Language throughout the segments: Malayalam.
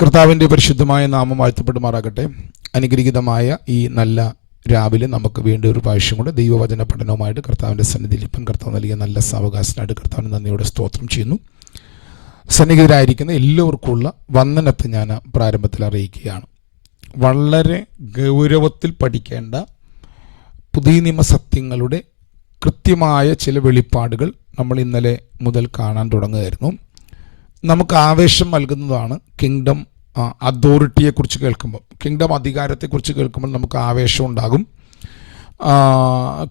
കർത്താവിൻ്റെ പരിശുദ്ധമായ നാമം വാഴ്ത്തപ്പെടുമാറാകട്ടെ. അനുഗ്രഹീതമായ ഈ നല്ല രാവിലെ നമുക്ക് വീണ്ടും ഒരു പ്രാവശ്യം കൂടെ ദൈവവചന പഠനവുമായിട്ട് കർത്താവിൻ്റെ സന്നിധിയിൽ ഇപ്പം കർത്താവ് നൽകിയ നല്ല സാവകാശനായിട്ട് കർത്താവിന് നന്ദിയോടെ സ്തോത്രം ചെയ്യുന്നു. സന്നിഹിതരായിരിക്കുന്ന എല്ലാവർക്കുമുള്ള വന്ദനത്തെ ഞാൻ പ്രാരംഭത്തിൽ അറിയിക്കുകയാണ്. വളരെ ഗൗരവത്തിൽ പഠിക്കേണ്ട പുതിയ നിയമസത്യങ്ങളുടെ കൃത്യമായ ചില വെളിപ്പാടുകൾ നമ്മൾ ഇന്നലെ മുതൽ കാണാൻ തുടങ്ങുകയായിരുന്നു. നമുക്ക് ആവേശം നൽകുന്നതാണ് കിങ്ഡം അതോറിറ്റിയെക്കുറിച്ച് കേൾക്കുമ്പോൾ, കിങ്ഡം അധികാരത്തെക്കുറിച്ച് കേൾക്കുമ്പോൾ നമുക്ക് ആവേശം ഉണ്ടാകും.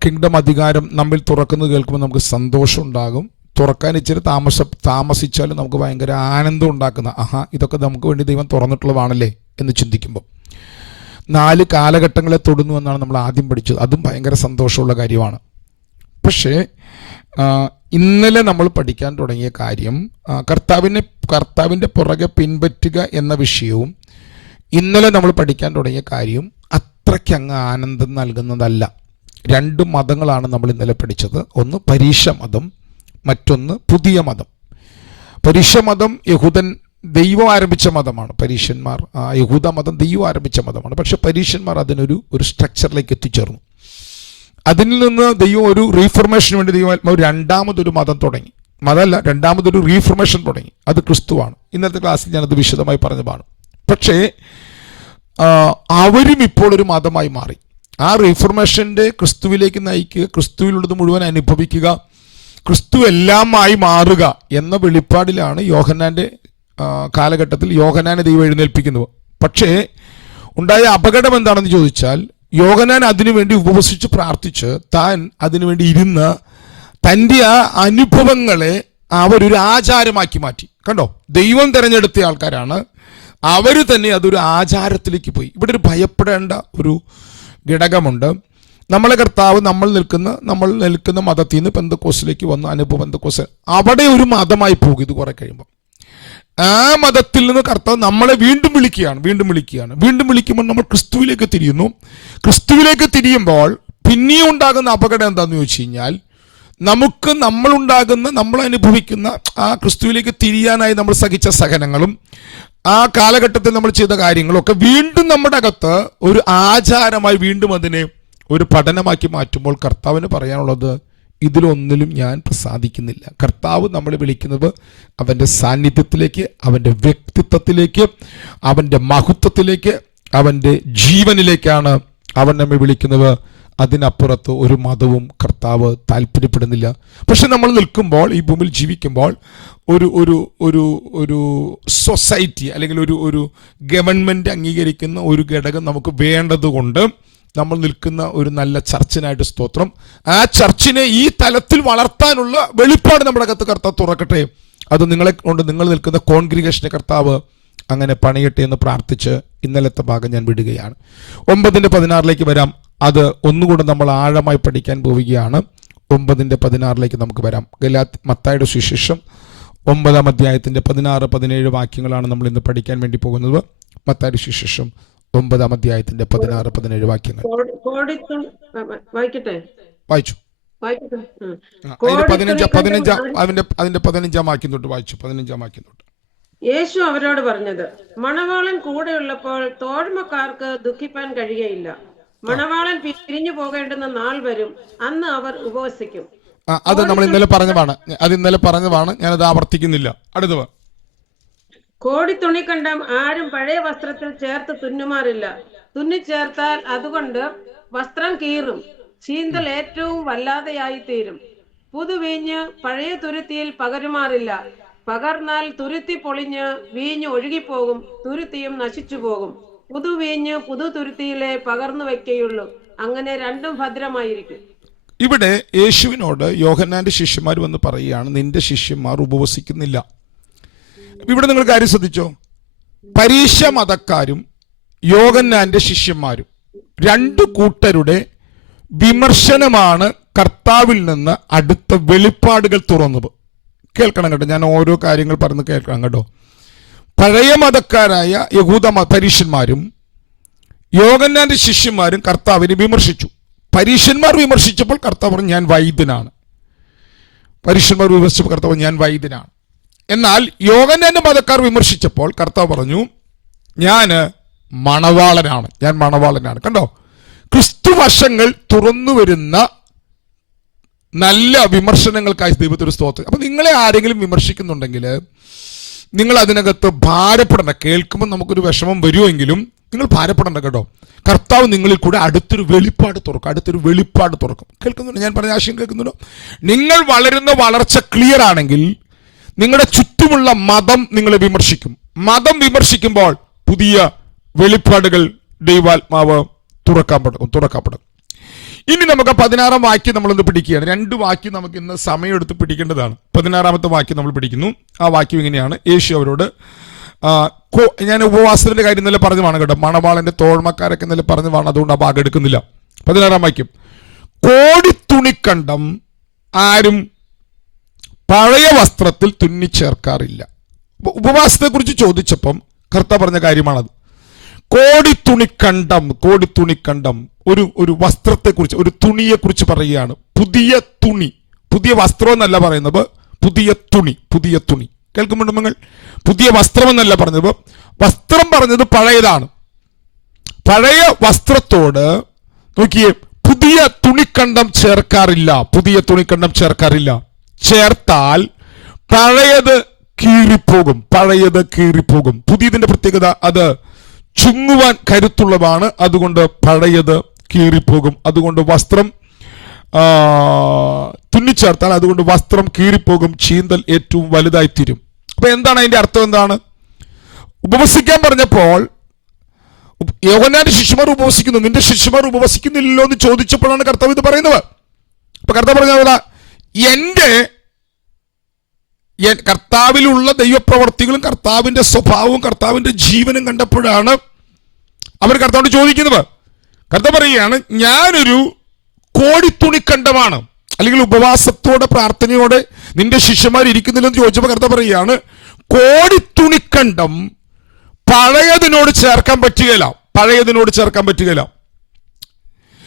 കിങ്ഡം അധികാരം നമ്മിൽ തുറക്കുന്നത് കേൾക്കുമ്പോൾ നമുക്ക് സന്തോഷം ഉണ്ടാകും. തുറക്കാൻ ഇച്ചിരി താമസിച്ചാലും നമുക്ക് ഭയങ്കര ആനന്ദം ഉണ്ടാക്കുന്ന ഇതൊക്കെ നമുക്ക് വേണ്ടി ദൈവം തുറന്നിട്ടുള്ളതാണല്ലേ എന്ന് ചിന്തിക്കുമ്പോൾ 4 കാലഘട്ടങ്ങളെ തൊടുന്നു എന്നാണ് നമ്മൾ ആദ്യം പഠിച്ചത്. അതും ഭയങ്കര സന്തോഷമുള്ള കാര്യമാണ്. പക്ഷേ ഇന്നലെ നമ്മൾ പഠിക്കാൻ തുടങ്ങിയ കാര്യം കർത്താവിൻ്റെ പുറകെ പിൻപറ്റുക എന്ന വിഷയവും ഇന്നലെ നമ്മൾ പഠിക്കാൻ തുടങ്ങിയ കാര്യം അത്രയ്ക്കങ്ങ് ആനന്ദം നൽകുന്നതല്ല. 2 മതങ്ങളാണ് നമ്മൾ ഇന്നലെ പഠിച്ചത്. ഒന്ന് പരീക്ഷ മതം, മറ്റൊന്ന് പുതിയ മതം. പരീക്ഷ മതം ദൈവം ആരംഭിച്ച മതമാണ്. പരീശന്മാർ യഹൂദ മതം ദൈവം ആരംഭിച്ച മതമാണ്. പക്ഷെ പരീശന്മാർ അതിനൊരു സ്ട്രക്ചറിലേക്ക് എത്തിച്ചേർന്നു. അതിൽ നിന്ന് ദൈവം ഒരു റീഫർമേഷന് വേണ്ടി ദൈവം രണ്ടാമതൊരു മതം തുടങ്ങി. രണ്ടാമതൊരു റീഫർമേഷൻ തുടങ്ങി. അത് ക്രിസ്തുവാണ്. ഇന്നത്തെ ക്ലാസ്സിൽ ഞാനത് വിശദമായി പറഞ്ഞതാണ്. പക്ഷേ അവരും ഇപ്പോൾ ഒരു മതമായി മാറി. ആ റീഫർമേഷൻ്റെ ക്രിസ്തുവിലേക്ക് നയിക്കുക, ക്രിസ്തുവിലുള്ളത് മുഴുവൻ അനുഭവിക്കുക, ക്രിസ്തു എല്ലാമായി മാറുക എന്ന വെളിപ്പാടിലാണ് യോഹന്നാൻ്റെ കാലഘട്ടത്തിൽ യോഹന്നാനെ ദൈവം എഴുന്നേൽപ്പിക്കുന്നത്. പക്ഷേ ഉണ്ടായ അപകടം എന്താണെന്ന് ചോദിച്ചാൽ, യോഹന്നാൻ അതിനുവേണ്ടി ഉപവസിച്ച് പ്രാർത്ഥിച്ച് താൻ അതിനുവേണ്ടി ഇരുന്ന് തൻ്റെ ആ അനുഭവങ്ങളെ അവരൊരു ആചാരമാക്കി മാറ്റി. കണ്ടോ, ദൈവം തിരഞ്ഞെടുത്ത ആൾക്കാരാണ്, അവർ തന്നെ അതൊരു ആചാരത്തിലേക്ക് പോയി. ഇവിടെ ഒരു ഭയപ്പെടേണ്ട ഒരു ഘടകമുണ്ട്. നമ്മളെ കർത്താവ് നമ്മൾ നിൽക്കുന്ന മതത്തിൽ നിന്ന് പെന്തക്കോസിലേക്ക് വന്ന് അനുഭവം പെന്തക്കോസ് അവിടെ ഒരു മതമായി പോകും. ഇത് കുറെ കഴിയുമ്പോൾ ആ മതത്തിൽ നിന്ന് കർത്താവ് നമ്മളെ വീണ്ടും വിളിക്കുകയാണ്. വീണ്ടും വിളിക്കുമ്പോൾ നമ്മൾ ക്രിസ്തുവിലേക്ക് തിരിയുന്നു. ക്രിസ്തുവിലേക്ക് തിരിയുമ്പോൾ പിന്നെയും ഉണ്ടാകുന്ന അപകടം എന്താണെന്ന് ചോദിച്ചു കഴിഞ്ഞാൽ, നമ്മൾ അനുഭവിക്കുന്ന ആ ക്രിസ്തുവിലേക്ക് തിരിയാനായി നമ്മൾ സഹിച്ച സഹനങ്ങളും ആ കാലഘട്ടത്തിൽ നമ്മൾ ചെയ്ത കാര്യങ്ങളും ഒക്കെ വീണ്ടും നമ്മുടെ അകത്ത് ഒരു ആചാരമായി വീണ്ടും അതിനെ ഒരു പഠനമാക്കി മാറ്റുമ്പോൾ കർത്താവിന് പറയാനുള്ളത്, ഇതിലൊന്നിലും ഞാൻ പ്രസാദിക്കുന്നില്ല. കർത്താവ് നമ്മളെ വിളിക്കുന്നത് അവൻ്റെ സാന്നിധ്യത്തിലേക്ക്, അവൻ്റെ വ്യക്തിത്വത്തിലേക്ക്, അവൻ്റെ മഹത്വത്തിലേക്ക്, അവൻ്റെ ജീവനിലേക്കാണ് അവൻ നമ്മെ വിളിക്കുന്നത്. അതിനപ്പുറത്ത് ഒരു മതവും കർത്താവ് താല്പര്യപ്പെടുന്നില്ല. പക്ഷെ നമ്മൾ നിൽക്കുമ്പോൾ, ഈ ഭൂമിയിൽ ജീവിക്കുമ്പോൾ, ഒരു സൊസൈറ്റി അല്ലെങ്കിൽ ഒരു ഗവൺമെൻറ് അംഗീകരിക്കുന്ന ഒരു ഘടകം നമുക്ക് വേണ്ടതുകൊണ്ട് നമ്മൾ നിൽക്കുന്ന ഒരു നല്ല ചർച്ചിനായിട്ട് സ്തോത്രം. ആ ചർച്ചിനെ ഈ തലത്തിൽ വളർത്താനുള്ള വെളിപ്പാട് നമ്മുടെ അകത്ത് കർത്താവ് തുറക്കട്ടെ. അത് നിങ്ങൾ നിൽക്കുന്ന കോൺഗ്രിഗേഷനെ കർത്താവ് അങ്ങനെ പണിയട്ടെ എന്ന് പ്രാർത്ഥിച്ച് ഇന്നലത്തെ ഭാഗം ഞാൻ വിടുകയാണ്. 9:16 വരാം. അത് ഒന്നുകൂടെ നമ്മൾ ആഴമായി പഠിക്കാൻ പോവുകയാണ്. 9:16 നമുക്ക് വരാം. മത്തായിയുടെ സുവിശേഷം 9-ാം അധ്യായത്തിൻ്റെ 16-17 വാക്യങ്ങളാണ് നമ്മൾ ഇന്ന് പഠിക്കാൻ വേണ്ടി പോകുന്നത്. മത്തായിയുടെ സുവിശേഷം 9-ാം അധ്യായത്തിന്റെ 16-17 വാക്യങ്ങൾ വായിച്ചു. അതിന്റെ 15-ാം വാക്യം തൊട്ട് വായിച്ചു. 15-ാം വാക്യം തൊട്ട്. യേശു അവരോട് പറഞ്ഞത്, മണവാളൻ കൂടെയുള്ളപ്പോൾ തോഴ്മക്കാർക്ക് ദുഃഖിപ്പാൻ കഴിയയില്ല. മണവാളൻ പിരിഞ്ഞു പോകേണ്ടുന്ന നാൾ വരും, അന്ന് അവർ ഉപവസിക്കും. അത് നമ്മൾ ഇന്നലെ പറഞ്ഞതാണ്. ഞാനത് ആവർത്തിക്കുന്നില്ല. അടുത്തവ. കോടി തുണിക്കണ്ടം ആരും പഴയ വസ്ത്രത്തിൽ ചേർത്ത് തുന്നുമാറില്ല. തുന്നിച്ചേർത്താൽ അതുകൊണ്ട് വസ്ത്രം കീറും, ചീന്തൽ ഏറ്റവും വല്ലാതെയായി തീരും. പുതുവീഞ്ഞ് പഴയ തുരുത്തിയിൽ പകരുമാറില്ല. പകർന്നാൽ തുരുത്തി പൊളിഞ്ഞ് വീഞ്ഞ് ഒഴുകിപ്പോകും, തുരുത്തിയും നശിച്ചു പോകും. പുതുവീഞ്ഞ് പുതു തുരുത്തിയിലെ പകർന്നു വെക്കുകയുള്ളൂ. അങ്ങനെ രണ്ടും ഭദ്രമായിരിക്കും. ഇവിടെ യേശുവിനോട് യോഹന്നാന്റെ ശിഷ്യന്മാർ വന്ന് പറയുകയാണ്, നിന്റെ ശിഷ്യന്മാർ ഉപവസിക്കുന്നില്ല. ഇവിടെ നിങ്ങൾ കാര്യം ശ്രദ്ധിച്ചോ, പരീക്ഷ മതക്കാരും യോഹന്നാന്റെ ശിഷ്യന്മാരും 2 കൂട്ടരുടെ വിമർശനമാണ് കർത്താവിൽ നിന്ന് അടുത്ത വെളിപ്പാടുകൾ തുറന്നത്. കേൾക്കണം കേട്ടോ, ഞാൻ ഓരോ കാര്യങ്ങൾ പറഞ്ഞ് കേൾക്കണം കേട്ടോ. പഴയ മതക്കാരായ യഹൂദ പരീശന്മാരും യോഹന്നാന്റെ ശിഷ്യന്മാരും കർത്താവിനെ വിമർശിച്ചു. പരീശന്മാർ വിമർശിച്ചപ്പോൾ കർത്താവ് പറഞ്ഞു, ഞാൻ വൈദ്യനാണ്. പരീശന്മാർ വിമർശിച്ചപ്പോൾ കർത്താവ്, ഞാൻ വൈദ്യനാണ്. എന്നാൽ യോഹന്നാന്റെ മതക്കാർ വിമർശിച്ചപ്പോൾ കർത്താവ് പറഞ്ഞു, ഞാൻ മണവാളനാണ്. കണ്ടോ, ക്രിസ്തു വശങ്ങൾ തുറന്നു വരുന്ന നല്ല വിമർശനങ്ങൾക്കായി ദൈവത്തിന് സ്തോത്രം. അപ്പൊ നിങ്ങളെ ആരെങ്കിലും വിമർശിക്കുന്നുണ്ടെങ്കിൽ നിങ്ങൾ അതിനകത്ത് ഭാരപ്പെടേണ്ട. കേൾക്കുമ്പോൾ നമുക്കൊരു വിഷമം വരുമെങ്കിലും നിങ്ങൾ ഭാരപ്പെടേണ്ട കേട്ടോ. കർത്താവ് നിങ്ങളിൽ കൂടെ അടുത്തൊരു വെളിപ്പാട് തുറക്കും. കേൾക്കുന്നുണ്ടോ? ഞാൻ പറഞ്ഞ ആശയം കേൾക്കുന്നുണ്ടോ? നിങ്ങൾ വളരുന്ന വളർച്ച ക്ലിയർ ആണെങ്കിൽ നിങ്ങളുടെ ചുറ്റുമുള്ള മതം നിങ്ങളെ വിമർശിക്കും. മതം വിമർശിക്കുമ്പോൾ പുതിയ വെളിപ്പാടുകൾ ദൈവാത്മാവ് തുറക്കപ്പെടും. ഇനി നമുക്ക് 16-ാം വാക്യം നമ്മളൊന്ന് പിടിക്കുകയാണ്. 2 വാക്യം നമുക്ക് ഇന്ന് സമയമെടുത്ത് പിടിക്കേണ്ടതാണ്. 16-ാമത്തെ വാക്യം നമ്മൾ പിടിക്കുന്നു. ആ വാക്യം ഇങ്ങനെയാണ്. യേശു അവരോട്, ഞാൻ ഉപവാസത്തിന്റെ കാര്യം ഇന്നലെ പറഞ്ഞതാണ് കേട്ടോ, മണവാളന്റെ തോഴ്മക്കാരൊക്കെ ഇന്നലെ പറഞ്ഞതാണ്, അതുകൊണ്ട് ആ ഭാഗം എടുക്കുന്നില്ല. 16-ാം വാക്യം, കോടിത്തുണിക്കണ്ടം ആരും പഴയ വസ്ത്രത്തിൽ തുന്നിച്ചേർക്കാറില്ല. ഉപവാസത്തെക്കുറിച്ച് ചോദിച്ചപ്പം കർത്താവ് പറഞ്ഞ കാര്യമാണത്. കോടിത്തുണിക്കണ്ടം ഒരു വസ്ത്രത്തെക്കുറിച്ച്, ഒരു തുണിയെക്കുറിച്ച് പറയുകയാണ്. പുതിയ വസ്ത്രം എന്നല്ല പറയുന്നത്, പുതിയ തുണി. കേൾക്കുമ്പോഴും നിങ്ങൾ, പുതിയ വസ്ത്രം എന്നല്ല പറഞ്ഞത്. വസ്ത്രം പറഞ്ഞത് പഴയതാണ്. പഴയ വസ്ത്രത്തോട് നോക്കിയേ, പുതിയ തുണിക്കണ്ടം ചേർക്കാറില്ല. ചേർത്താൽ പഴയത് കീറിപ്പോകും. പുതിയതിന്റെ പ്രത്യേകത, അത് ചുങ്ങുവാൻ കരുത്തുള്ളതാണ്. അതുകൊണ്ട് പഴയത് കീറിപ്പോകും. അതുകൊണ്ട് വസ്ത്രം തുന്നിച്ചേർത്താൽ അതുകൊണ്ട് വസ്ത്രം കീറിപ്പോകും, ചീന്തൽ ഏറ്റവും വലുതായിത്തീരും. അപ്പൊ എന്താണ് അതിന്റെ അർത്ഥം? എന്താണ്? ഉപവസിക്കാൻ പറഞ്ഞപ്പോൾ യോഹന്നാന്റെ ശിഷ്യന്മാർ ഉപവസിക്കുന്നു, നിന്റെ ശിഷ്യന്മാർ ഉപവസിക്കുന്നില്ലല്ലോ എന്ന് ചോദിച്ചപ്പോഴാണ് കർത്താവ് ഇത് പറയുന്നത്. അപ്പൊ കർത്താവ് പറഞ്ഞ കർത്താവിലുള്ള ദൈവപ്രവർത്തികളും കർത്താവിന്റെ സ്വഭാവവും കർത്താവിന്റെ ജീവനും കണ്ടപ്പോഴാണ് അവർ കർത്താവിനോട് ചോദിക്കുന്നത്. കർത്താവ് പറയുകയാണ്, ഞാനൊരു കോടിത്തുണിക്കണ്ടമാണ്. അല്ലെങ്കിൽ ഉപവാസത്തോടെ പ്രാർത്ഥനയോടെ നിന്റെ ശിഷ്യന്മാർ ഇരിക്കുന്നില്ലെന്ന് ചോദിച്ചപ്പോൾ കർത്താവ് പറയുകയാണ്, കോടിത്തുണിക്കണ്ടം പഴയതിനോട് ചേർക്കാൻ പറ്റുകയില്ല.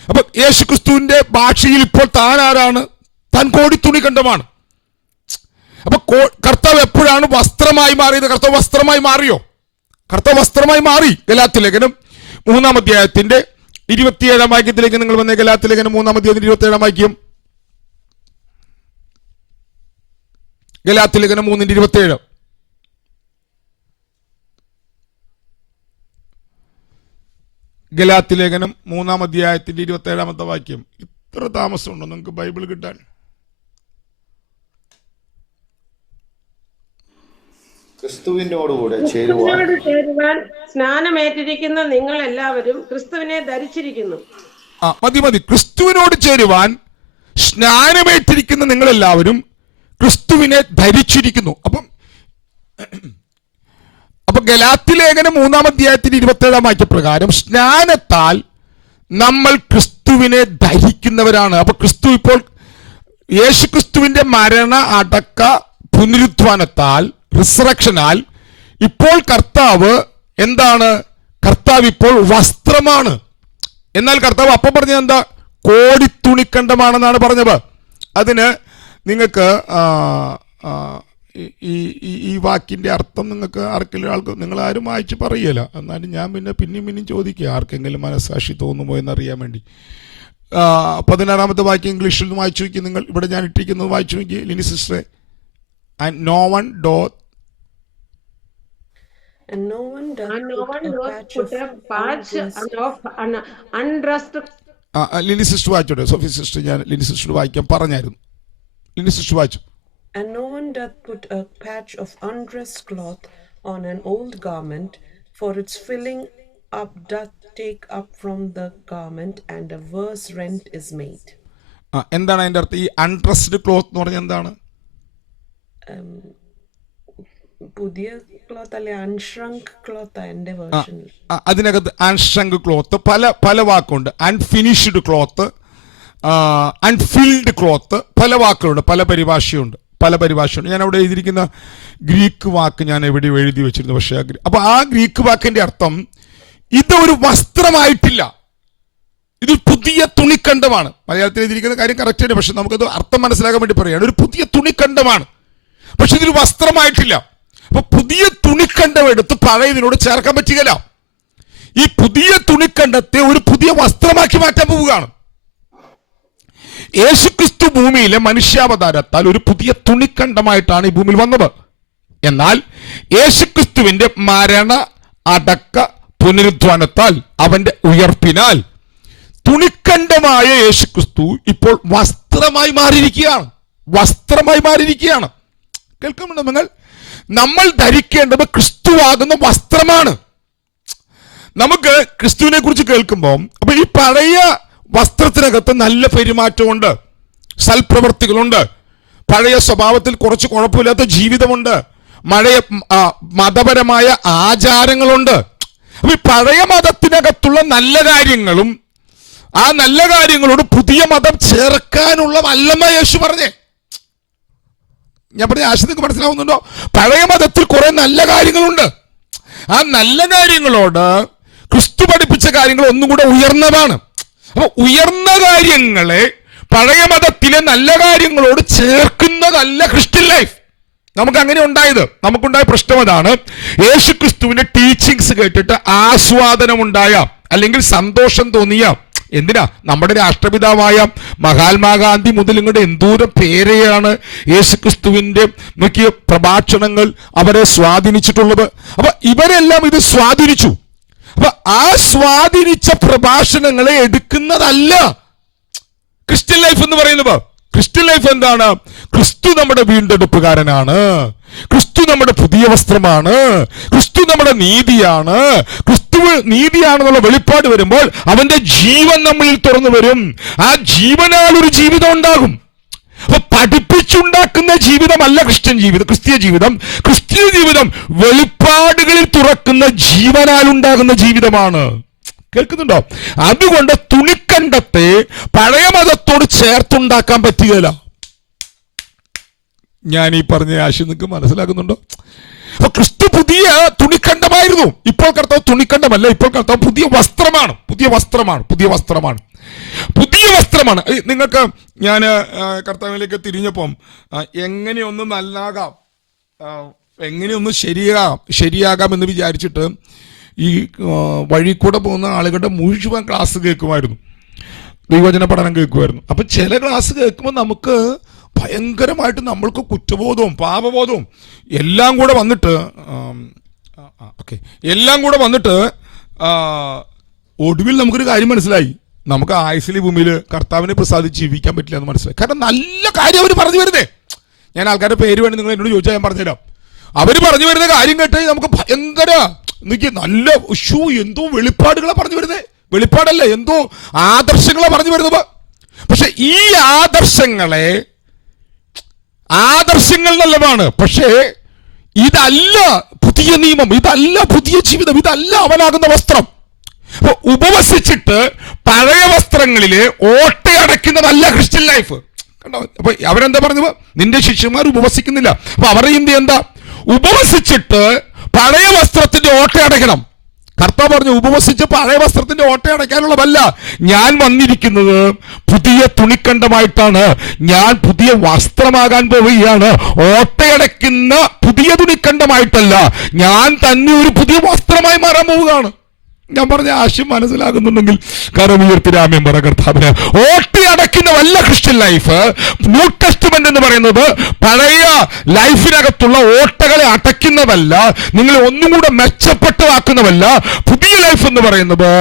അപ്പൊ യേശുക്രിസ്തുവിന്റെ ഭാഷയിൽ ഇപ്പോൾ താൻ ആരാണ്? താൻ കോടിത്തുണിക്കണ്ടമാണ്. അപ്പൊ കർത്താവ് എപ്പോഴാണ് വസ്ത്രമായി മാറിയത്? കർത്താവ് വസ്ത്രമായി മാറിയോ? കർത്താവ് വസ്ത്രമായി മാറി. ഗലാത്യലേഖനം 3-ാം അധ്യായത്തിന്റെ 27-ാം വാക്യത്തിലേക്ക് നിങ്ങൾ വന്നേ. ഗലാത്യലേഖനം 3-ാം അധ്യായത്തിന്റെ 27-ാം വാക്യം. ഗലാത്യലേഖനം 3:27. ഗലാത്യലേഖനം 3-ാം അധ്യായത്തിന്റെ 27-ാമത്തെ വാക്യം. ഇത്ര താമസമുണ്ടോ നിങ്ങൾക്ക് ബൈബിൾ കിട്ടാൻ? ക്രിസ്തുവിനോടുകൂടെ ചേരുവാൻ സ്നാനമേറ്റിരിക്കുന്ന നിങ്ങൾ എല്ലാവരും ക്രിസ്തുവിനെ ധരിച്ചിരിക്കുന്നു. മതി. ക്രിസ്തുവിനോട് ചേരുവാൻ സ്നാനമേറ്റിരിക്കുന്ന നിങ്ങൾ എല്ലാവരും ക്രിസ്തുവിനെ ധരിച്ചിരിക്കുന്നു. അപ്പൊ ഗലാത്യലേഖനം 3-ാം അധ്യായത്തിന്റെ 27-ാം വാക്യപ്രകാരം സ്നാനത്താൽ നമ്മൾ ക്രിസ്തുവിനെ ധരിക്കുന്നവരാണ്. അപ്പൊ ക്രിസ്തു ഇപ്പോൾ യേശുക്രിസ്തുവിന്റെ മരണ അടക്ക പുനരുത്ഥാനത്താൽ, റിസറക്ഷനാൽ ഇപ്പോൾ കർത്താവ് എന്താണ്? കർത്താവ് ഇപ്പോൾ വസ്ത്രമാണ്. എന്നാൽ കർത്താവ് അപ്പം പറഞ്ഞത് എന്താ? കോടിത്തുണിക്കണ്ടമാണെന്നാണ് പറഞ്ഞത്. അതിന് നിങ്ങൾക്ക് ഈ വാക്കിന്റെ അർത്ഥം നിങ്ങൾക്ക് ആർക്കെങ്കിലും നിങ്ങൾ ആരും വായിച്ച് പറയല. എന്നാലും ഞാൻ പിന്നെയും ചോദിക്കുക, ആർക്കെങ്കിലും മനസ്സാക്ഷി തോന്നുമോ എന്നറിയാൻ വേണ്ടി. 16-ാമത്തെ വാക്യം ഇംഗ്ലീഷിൽ നിന്ന് വായിച്ചു നോക്കി. നിങ്ങൾ ഇവിടെ ഞാൻ ഇട്ടിരിക്കുന്നത് വായിച്ചു നോക്കി ലിനി സിസ്റ്ററെ. And no one doth put a patch of undressed. Lini sister വായിച്ചോട്ടെ. സോഫി സിസ്റ്റർ, ഞാൻ ലിനി സിസ്റ്റർ വായിക്കാൻ പറഞ്ഞായിരുന്നു. ലിനി സിസ്റ്റർ വായിച്ചു. And no one doth put a patch of undressed cloth on an old garment, for its filling up doth take up from the garment, and a worse rent is made. എന്താണ് അതിന്റെ അർത്ഥം? ഈ അൺഡ്രസ്ഡ് ക്ലോത്ത് എന്ന് പറഞ്ഞാൽ എന്താണ്? പുതിയ ക്ലോത്ത് അല്ലെ? അൺഷ്രങ്ക് ക്ലോത്ത് എന്റെ വേർഷനിൽ. അതിനകത്ത് അൺഷ്രങ്ക് ക്ലോത്ത് പല വാക്കുണ്ട്. അൺഫിനിഷ്ഡ് ക്ലോത്ത്, അൺഫിൽഡ് ക്ലോത്ത്, പല വാക്കുകളുണ്ട്, പല പരിഭാഷയുണ്ട്. ഞാൻ അവിടെ എഴുതിയിരിക്കുന്ന ഗ്രീക്ക് വാക്ക് ഞാൻ എവിടെയോ എഴുതി വെച്ചിരുന്നു. പക്ഷേ അപ്പൊ ആ ഗ്രീക്ക് വാക്കിന്റെ അർത്ഥം ഇതൊരു വസ്ത്രമായിട്ടില്ല, ഇത് പുതിയ തുണിക്കണ്ടമാണ്. മലയാളത്തിൽ എഴുതിയിരിക്കുന്ന കാര്യം കറക്റ്റ് ആണ്, പക്ഷെ നമുക്കത് അർത്ഥം മനസ്സിലാക്കാൻ വേണ്ടി പറയുകയാണ്. ഒരു പുതിയ തുണിക്കണ്ടമാണ്. പക്ഷെ ഇതിൽ വസ്ത്രമായിട്ടില്ല. അപ്പൊ പുതിയ തുണിക്കണ്ടം എടുത്ത് പഴയതിനോട് ചേർക്കാൻ പറ്റുകയില്ല. ഈ പുതിയ തുണിക്കണ്ടത്തെ ഒരു പുതിയ വസ്ത്രമാക്കി മാറ്റാൻ പോവുകയാണ്. യേശുക്രിസ്തു ഭൂമിയിലെ മനുഷ്യാവതാരത്താൽ ഒരു പുതിയ തുണിക്കണ്ടമായിട്ടാണ് ഈ ഭൂമിയിൽ വന്നത്. എന്നാൽ യേശുക്രിസ്തുവിന്റെ മരണ, അടക്ക, പുനരുദ്ധാനത്താൽ അവന്റെ ഉയർപ്പിനാൽ തുണിക്കണ്ടമായ യേശുക്രിസ്തു ഇപ്പോൾ വസ്ത്രമായി മാറിയിരിക്കുകയാണ്. വസ്ത്രമായി മാറിയിരിക്കുകയാണ്. കേൾക്കുന്നുണ്ടോ നിങ്ങൾ? നമ്മൾ ധരിക്കേണ്ടത് ക്രിസ്തുവാകുന്ന വസ്ത്രമാണ്. നമുക്ക് ക്രിസ്തുവിനെ കുറിച്ച് കേൾക്കുമ്പോൾ അപ്പൊ ഈ പഴയ വസ്ത്രത്തിനകത്ത് നല്ല പെരുമാറ്റമുണ്ട്, സൽപ്രവർത്തികളുണ്ട്, പഴയ സ്വഭാവത്തിൽ കുറച്ച് കുഴപ്പമില്ലാത്ത ജീവിതമുണ്ട്, മതപരമായ ആചാരങ്ങളുണ്ട്. അപ്പൊ ഈ പഴയ മതത്തിനകത്തുള്ള നല്ല കാര്യങ്ങളും ആ നല്ല കാര്യങ്ങളോട് പുതിയ മതം ചേർക്കാനുള്ളതല്ലെന്ന യേശു പറഞ്ഞേ. ഞാൻ പറഞ്ഞ ആശയം നിങ്ങൾക്ക് മനസ്സിലാവുന്നുണ്ടോ? പഴയ മതത്തിൽ കുറെ നല്ല കാര്യങ്ങളുണ്ട്. ആ നല്ല കാര്യങ്ങളോട് ക്രിസ്തു പഠിപ്പിച്ച കാര്യങ്ങൾ ഒന്നും കൂടെ ഉയർന്നതാണ്. അപ്പൊ ഉയർന്ന കാര്യങ്ങളെ പഴയ മതത്തിലെ നല്ല കാര്യങ്ങളോട് ചേർക്കുന്നതല്ല ക്രിസ്ത്യൻ ലൈഫ്. നമുക്ക് അങ്ങനെ ഉണ്ടായത്, നമുക്കുണ്ടായ പ്രശ്നം അതാണ്. യേശു ക്രിസ്തുവിന്റെ ടീച്ചിങ്സ് കേട്ടിട്ട് ആസ്വാദനമുണ്ടായ അല്ലെങ്കിൽ സന്തോഷം തോന്നിയ, എന്തിനാ, നമ്മുടെ രാഷ്ട്രപിതാവായ മഹാത്മാഗാന്ധി മുതൽ ഇങ്ങോട്ട് എന്തോരം പേരെയാണ് യേശുക്രിസ്തുവിന്റെ നോക്കിയ പ്രഭാഷണങ്ങൾ അവരെ സ്വാധീനിച്ചിട്ടുള്ളത്. അപ്പൊ ഇവരെല്ലാം ഇത് സ്വാധീനിച്ചു. അപ്പൊ ആ സ്വാധീനിച്ച പ്രഭാഷണങ്ങളെ എടുക്കുന്നതല്ല ക്രിസ്ത്യൻ ലൈഫ് എന്ന് പറയുന്നത്. ക്രിസ്ത്യൻ ലൈഫ് എന്താണ്? ക്രിസ്തു നമ്മുടെ വീണ്ടെടുപ്പുകാരനാണ്, ക്രിസ്തു നമ്മുടെ പുതിയ വസ്ത്രമാണ്, ക്രിസ്തു നമ്മുടെ നീതിയാണ്. ക്രിസ്തു നീതിയാണെന്നുള്ള വെളിപ്പാട് വരുമ്പോൾ അവന്റെ ജീവൻ നമ്മളിൽ തുറന്നു വരും. ആ ജീവനാൽ ഒരു ജീവിതം ഉണ്ടാകും. അപ്പൊ പഠിപ്പിച്ചുണ്ടാക്കുന്ന ജീവിതമല്ല ക്രിസ്ത്യൻ ജീവിതം. ക്രിസ്തീയ ജീവിതം, ക്രിസ്തീയ ജീവിതം വെളിപ്പാടുകളിൽ തുറക്കുന്ന ജീവനാൽ ഉണ്ടാകുന്ന ജീവിതമാണ്. കേൾക്കുന്നുണ്ടോ? അതുകൊണ്ട് തുണിക്കണ്ടത്തെ പഴയ മതത്തോട് ചേർത്തുണ്ടാക്കാൻ പറ്റുകയില്ല. ഞാൻ ഈ പറഞ്ഞ ആശയം നിങ്ങൾക്ക് മനസ്സിലാക്കുന്നുണ്ടോ? അപ്പൊ ക്രിസ്തു പുതിയ തുണിക്കണ്ടമായിരുന്നു. ഇപ്പോൾ കർത്താവ് തുണിക്കണ്ടമല്ല, ഇപ്പോൾ കർത്താവ് പുതിയ വസ്ത്രമാണ്. പുതിയ വസ്ത്രമാണ്, പുതിയ വസ്ത്രമാണ്, പുതിയ വസ്ത്രമാണ്. നിങ്ങൾക്ക് ഞാൻ കർത്താവിലേക്ക് തിരിഞ്ഞപ്പം എങ്ങനെയൊന്ന് നന്നാകാം, എങ്ങനെയൊന്ന് ശരിയാകാം എന്ന് വിചാരിച്ചിട്ട് ഈ വഴി കൂടെ പോകുന്ന ആളുകളുടെ മുഴുവൻ ക്ലാസ് കേൾക്കുമായിരുന്നു, ദൈവവചന പഠനം കേൾക്കുമായിരുന്നു. അപ്പം ചില ക്ലാസ് കേൾക്കുമ്പോൾ നമുക്ക് ഭയങ്കരമായിട്ട് നമ്മൾക്ക് കുറ്റബോധവും പാപബോധവും എല്ലാം കൂടെ വന്നിട്ട് ഒടുവിൽ നമുക്കൊരു കാര്യം മനസ്സിലായി. നമുക്ക് ആയുസ്സിലെ ഭൂമിയിൽ കർത്താവിനെ പ്രസാദിച്ച് ജീവിക്കാൻ പറ്റില്ല എന്ന് മനസ്സിലായി. കാരണം നല്ല കാര്യം അവർ പറഞ്ഞു വരുന്നേ. ഞാൻ ആൾക്കാരുടെ പേര് വേണ്ടി നിങ്ങൾ എന്നോട് ചോദിച്ചാൽ ഞാൻ പറഞ്ഞുതരാം. അവർ പറഞ്ഞു വരുന്ന കാര്യം കേട്ട് നമുക്ക് ഭയങ്കര നല്ല എന്തോ വെളിപ്പാടുകളാണ് പറഞ്ഞു വരുന്നത്. വെളിപ്പാടല്ല, എന്തോ ആദർശങ്ങളാണ് പറഞ്ഞു വരുന്നത്. പക്ഷെ ഈ ആദർശങ്ങൾ നല്ലതാണ്. പക്ഷേ ഇതല്ല പുതിയ നിയമം, ഇതല്ല പുതിയ ജീവിതം, ഇതല്ല അവനാകുന്ന വസ്ത്രം. അപ്പൊ ഉപവസിച്ചിട്ട് പഴയ വസ്ത്രങ്ങളില് ഓട്ടയടയ്ക്കുന്നതല്ല ക്രിസ്ത്യൻ ലൈഫ്. കണ്ടോ? അപ്പൊ അവരെന്താ പറഞ്ഞത്? നിന്റെ ശിഷ്യന്മാർ ഉപവസിക്കുന്നില്ല. അപ്പൊ അവരുടെ ഇന്ത്യ എന്താ? ഉപവസിച്ചിട്ട് പഴയ വസ്ത്രത്തിന്റെ ഓട്ടയടയ്ക്കണം. കർത്താവ് പറഞ്ഞു, ഉപവസിച്ച് പഴയ വസ്ത്രത്തിന്റെ ഓട്ടയടയ്ക്കാനുള്ളതല്ല, ഞാൻ വന്നിരിക്കുന്നത് പുതിയ തുണിക്കണ്ടമായിട്ടാണ്. ഞാൻ പുതിയ വസ്ത്രമാകാൻ പോവുകയാണ്. ഓട്ടയടയ്ക്കുന്ന പുതിയ തുണിക്കണ്ടമായിട്ടല്ല, ഞാൻ തന്നെ ഒരു പുതിയ വസ്ത്രമായി മാറാൻ പോവുകയാണ്. ഞാൻ പറഞ്ഞ ആശയം മനസ്സിലാകുന്നുണ്ടെങ്കിൽ കരമുയർത്തി രാമ്യം പറ കർത്താവിന്. ഓട്ടയടയ്ക്കുന്നതല്ല ക്രിസ്ത്യൻ ലൈഫ്. ന്യൂ ടെസ്റ്റ്മെന്റ് എന്ന് പറയുന്നത് പഴയ ലൈഫിനകത്തുള്ള ഓട്ടകളെ അടയ്ക്കുന്നതല്ല, നിങ്ങളെ ഒന്നും കൂടെ മെച്ചപ്പെട്ടതാക്കുന്നതല്ല. പുതിയ ലൈഫ് എന്ന് പറയുന്നത്,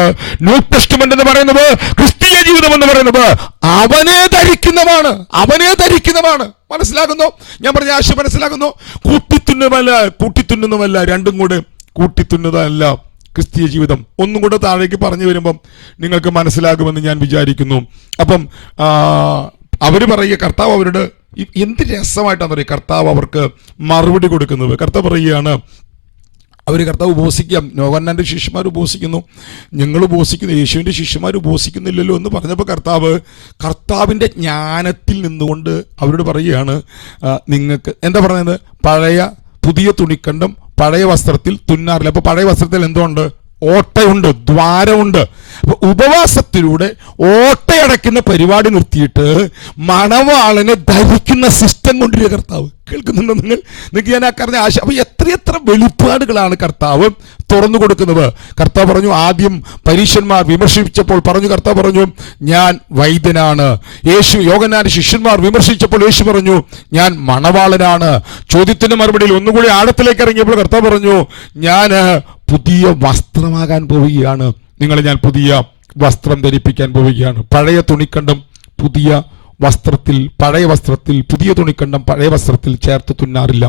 ന്യൂ ടെസ്റ്റ്മെന്റ് എന്ന് പറയുന്നത്, ക്രിസ്തീയ ജീവിതം എന്ന് പറയുന്നത് അവനെ ധരിക്കുന്നതാണ്. മനസ്സിലാകുന്നോ? ഞാൻ പറഞ്ഞ ആശയം മനസ്സിലാകുന്നോ? കൂട്ടിത്തുന്നുമല്ല, രണ്ടും കൂടെ കൂട്ടിത്തുന്നതല്ല ക്രിസ്തീയ ജീവിതം. ഒന്നും കൂടെ താഴേക്ക് പറഞ്ഞു വരുമ്പം നിങ്ങൾക്ക് മനസ്സിലാകുമെന്ന് ഞാൻ വിചാരിക്കുന്നു. അപ്പം അവർ പറയുക, കർത്താവ് അവരുടെ എന്ത് രസമായിട്ടാണ് പറയുക, കർത്താവ് അവർക്ക് മറുപടി കൊടുക്കുന്നത്. കർത്താവ് പറയുകയാണ്, കർത്താവ് ഉപവസിക്കാം, യോഹന്നാന്റെ ശിഷ്യന്മാർ ഉപവസിക്കുന്നു, ഞങ്ങൾ ഉപവസിക്കുന്നു, യേശുവിൻ്റെ ശിഷ്യന്മാർ ഉപവസിക്കുന്നില്ലല്ലോ എന്ന് പറഞ്ഞപ്പോൾ കർത്താവിൻ്റെ ജ്ഞാനത്തിൽ നിന്നുകൊണ്ട് അവരോട് പറയുകയാണ്, നിങ്ങൾക്ക് എന്താ പറയുന്നത്, പുതിയ തുണിക്കണ്ടം പഴയ വസ്ത്രത്തിൽ തുന്നാറില്ല. അപ്പൊ പഴയ വസ്ത്രത്തിൽ എന്തുകൊണ്ട്? ഓട്ടയുണ്ട്, ദ്വാരമുണ്ട്. അപ്പൊ ഉപവാസത്തിലൂടെ ഓട്ടയടയ്ക്കുന്ന പരിപാടി നിർത്തിയിട്ട് മണവാളനെ ധരിക്കുന്ന സിസ്റ്റം കൊണ്ടുവരിക കർത്താവ്. കേൾക്കുന്നുണ്ടോ നിങ്ങൾക്ക് ഞാൻ ആ പറഞ്ഞ ആശ. അപ്പൊ എത്രയെത്ര വെളിപ്പാടുകളാണ് കർത്താവ് തുറന്നു കൊടുക്കുന്നത്. കർത്താവ് പറഞ്ഞു, ആദ്യം പരീശന്മാർ വിമർശിച്ചപ്പോൾ പറഞ്ഞു, കർത്താവ് പറഞ്ഞു ഞാൻ വൈദ്യനാണ്. യോഹന്നാന്റെ ശിഷ്യന്മാർ വിമർശിച്ചപ്പോൾ യേശു പറഞ്ഞു ഞാൻ മണവാളനാണ്. ചോദ്യത്തിന്റെ മറുപടിയിൽ ഒന്നുകൂടി ആഴത്തിലേക്ക് ഇറങ്ങിയപ്പോൾ കർത്താവ് പറഞ്ഞു ഞാൻ പുതിയ വസ്ത്രമാകാൻ പോവുകയാണ്, നിങ്ങളെ ഞാൻ പുതിയ വസ്ത്രം ധരിപ്പിക്കാൻ പോവുകയാണ്. പഴയ തുണിക്കണ്ടം പുതിയ വസ്ത്രത്തിൽ, പഴയ വസ്ത്രത്തിൽ പുതിയ തുണിക്കണ്ടം പഴയ വസ്ത്രത്തിൽ ചേർത്ത് തുന്നാറില്ല.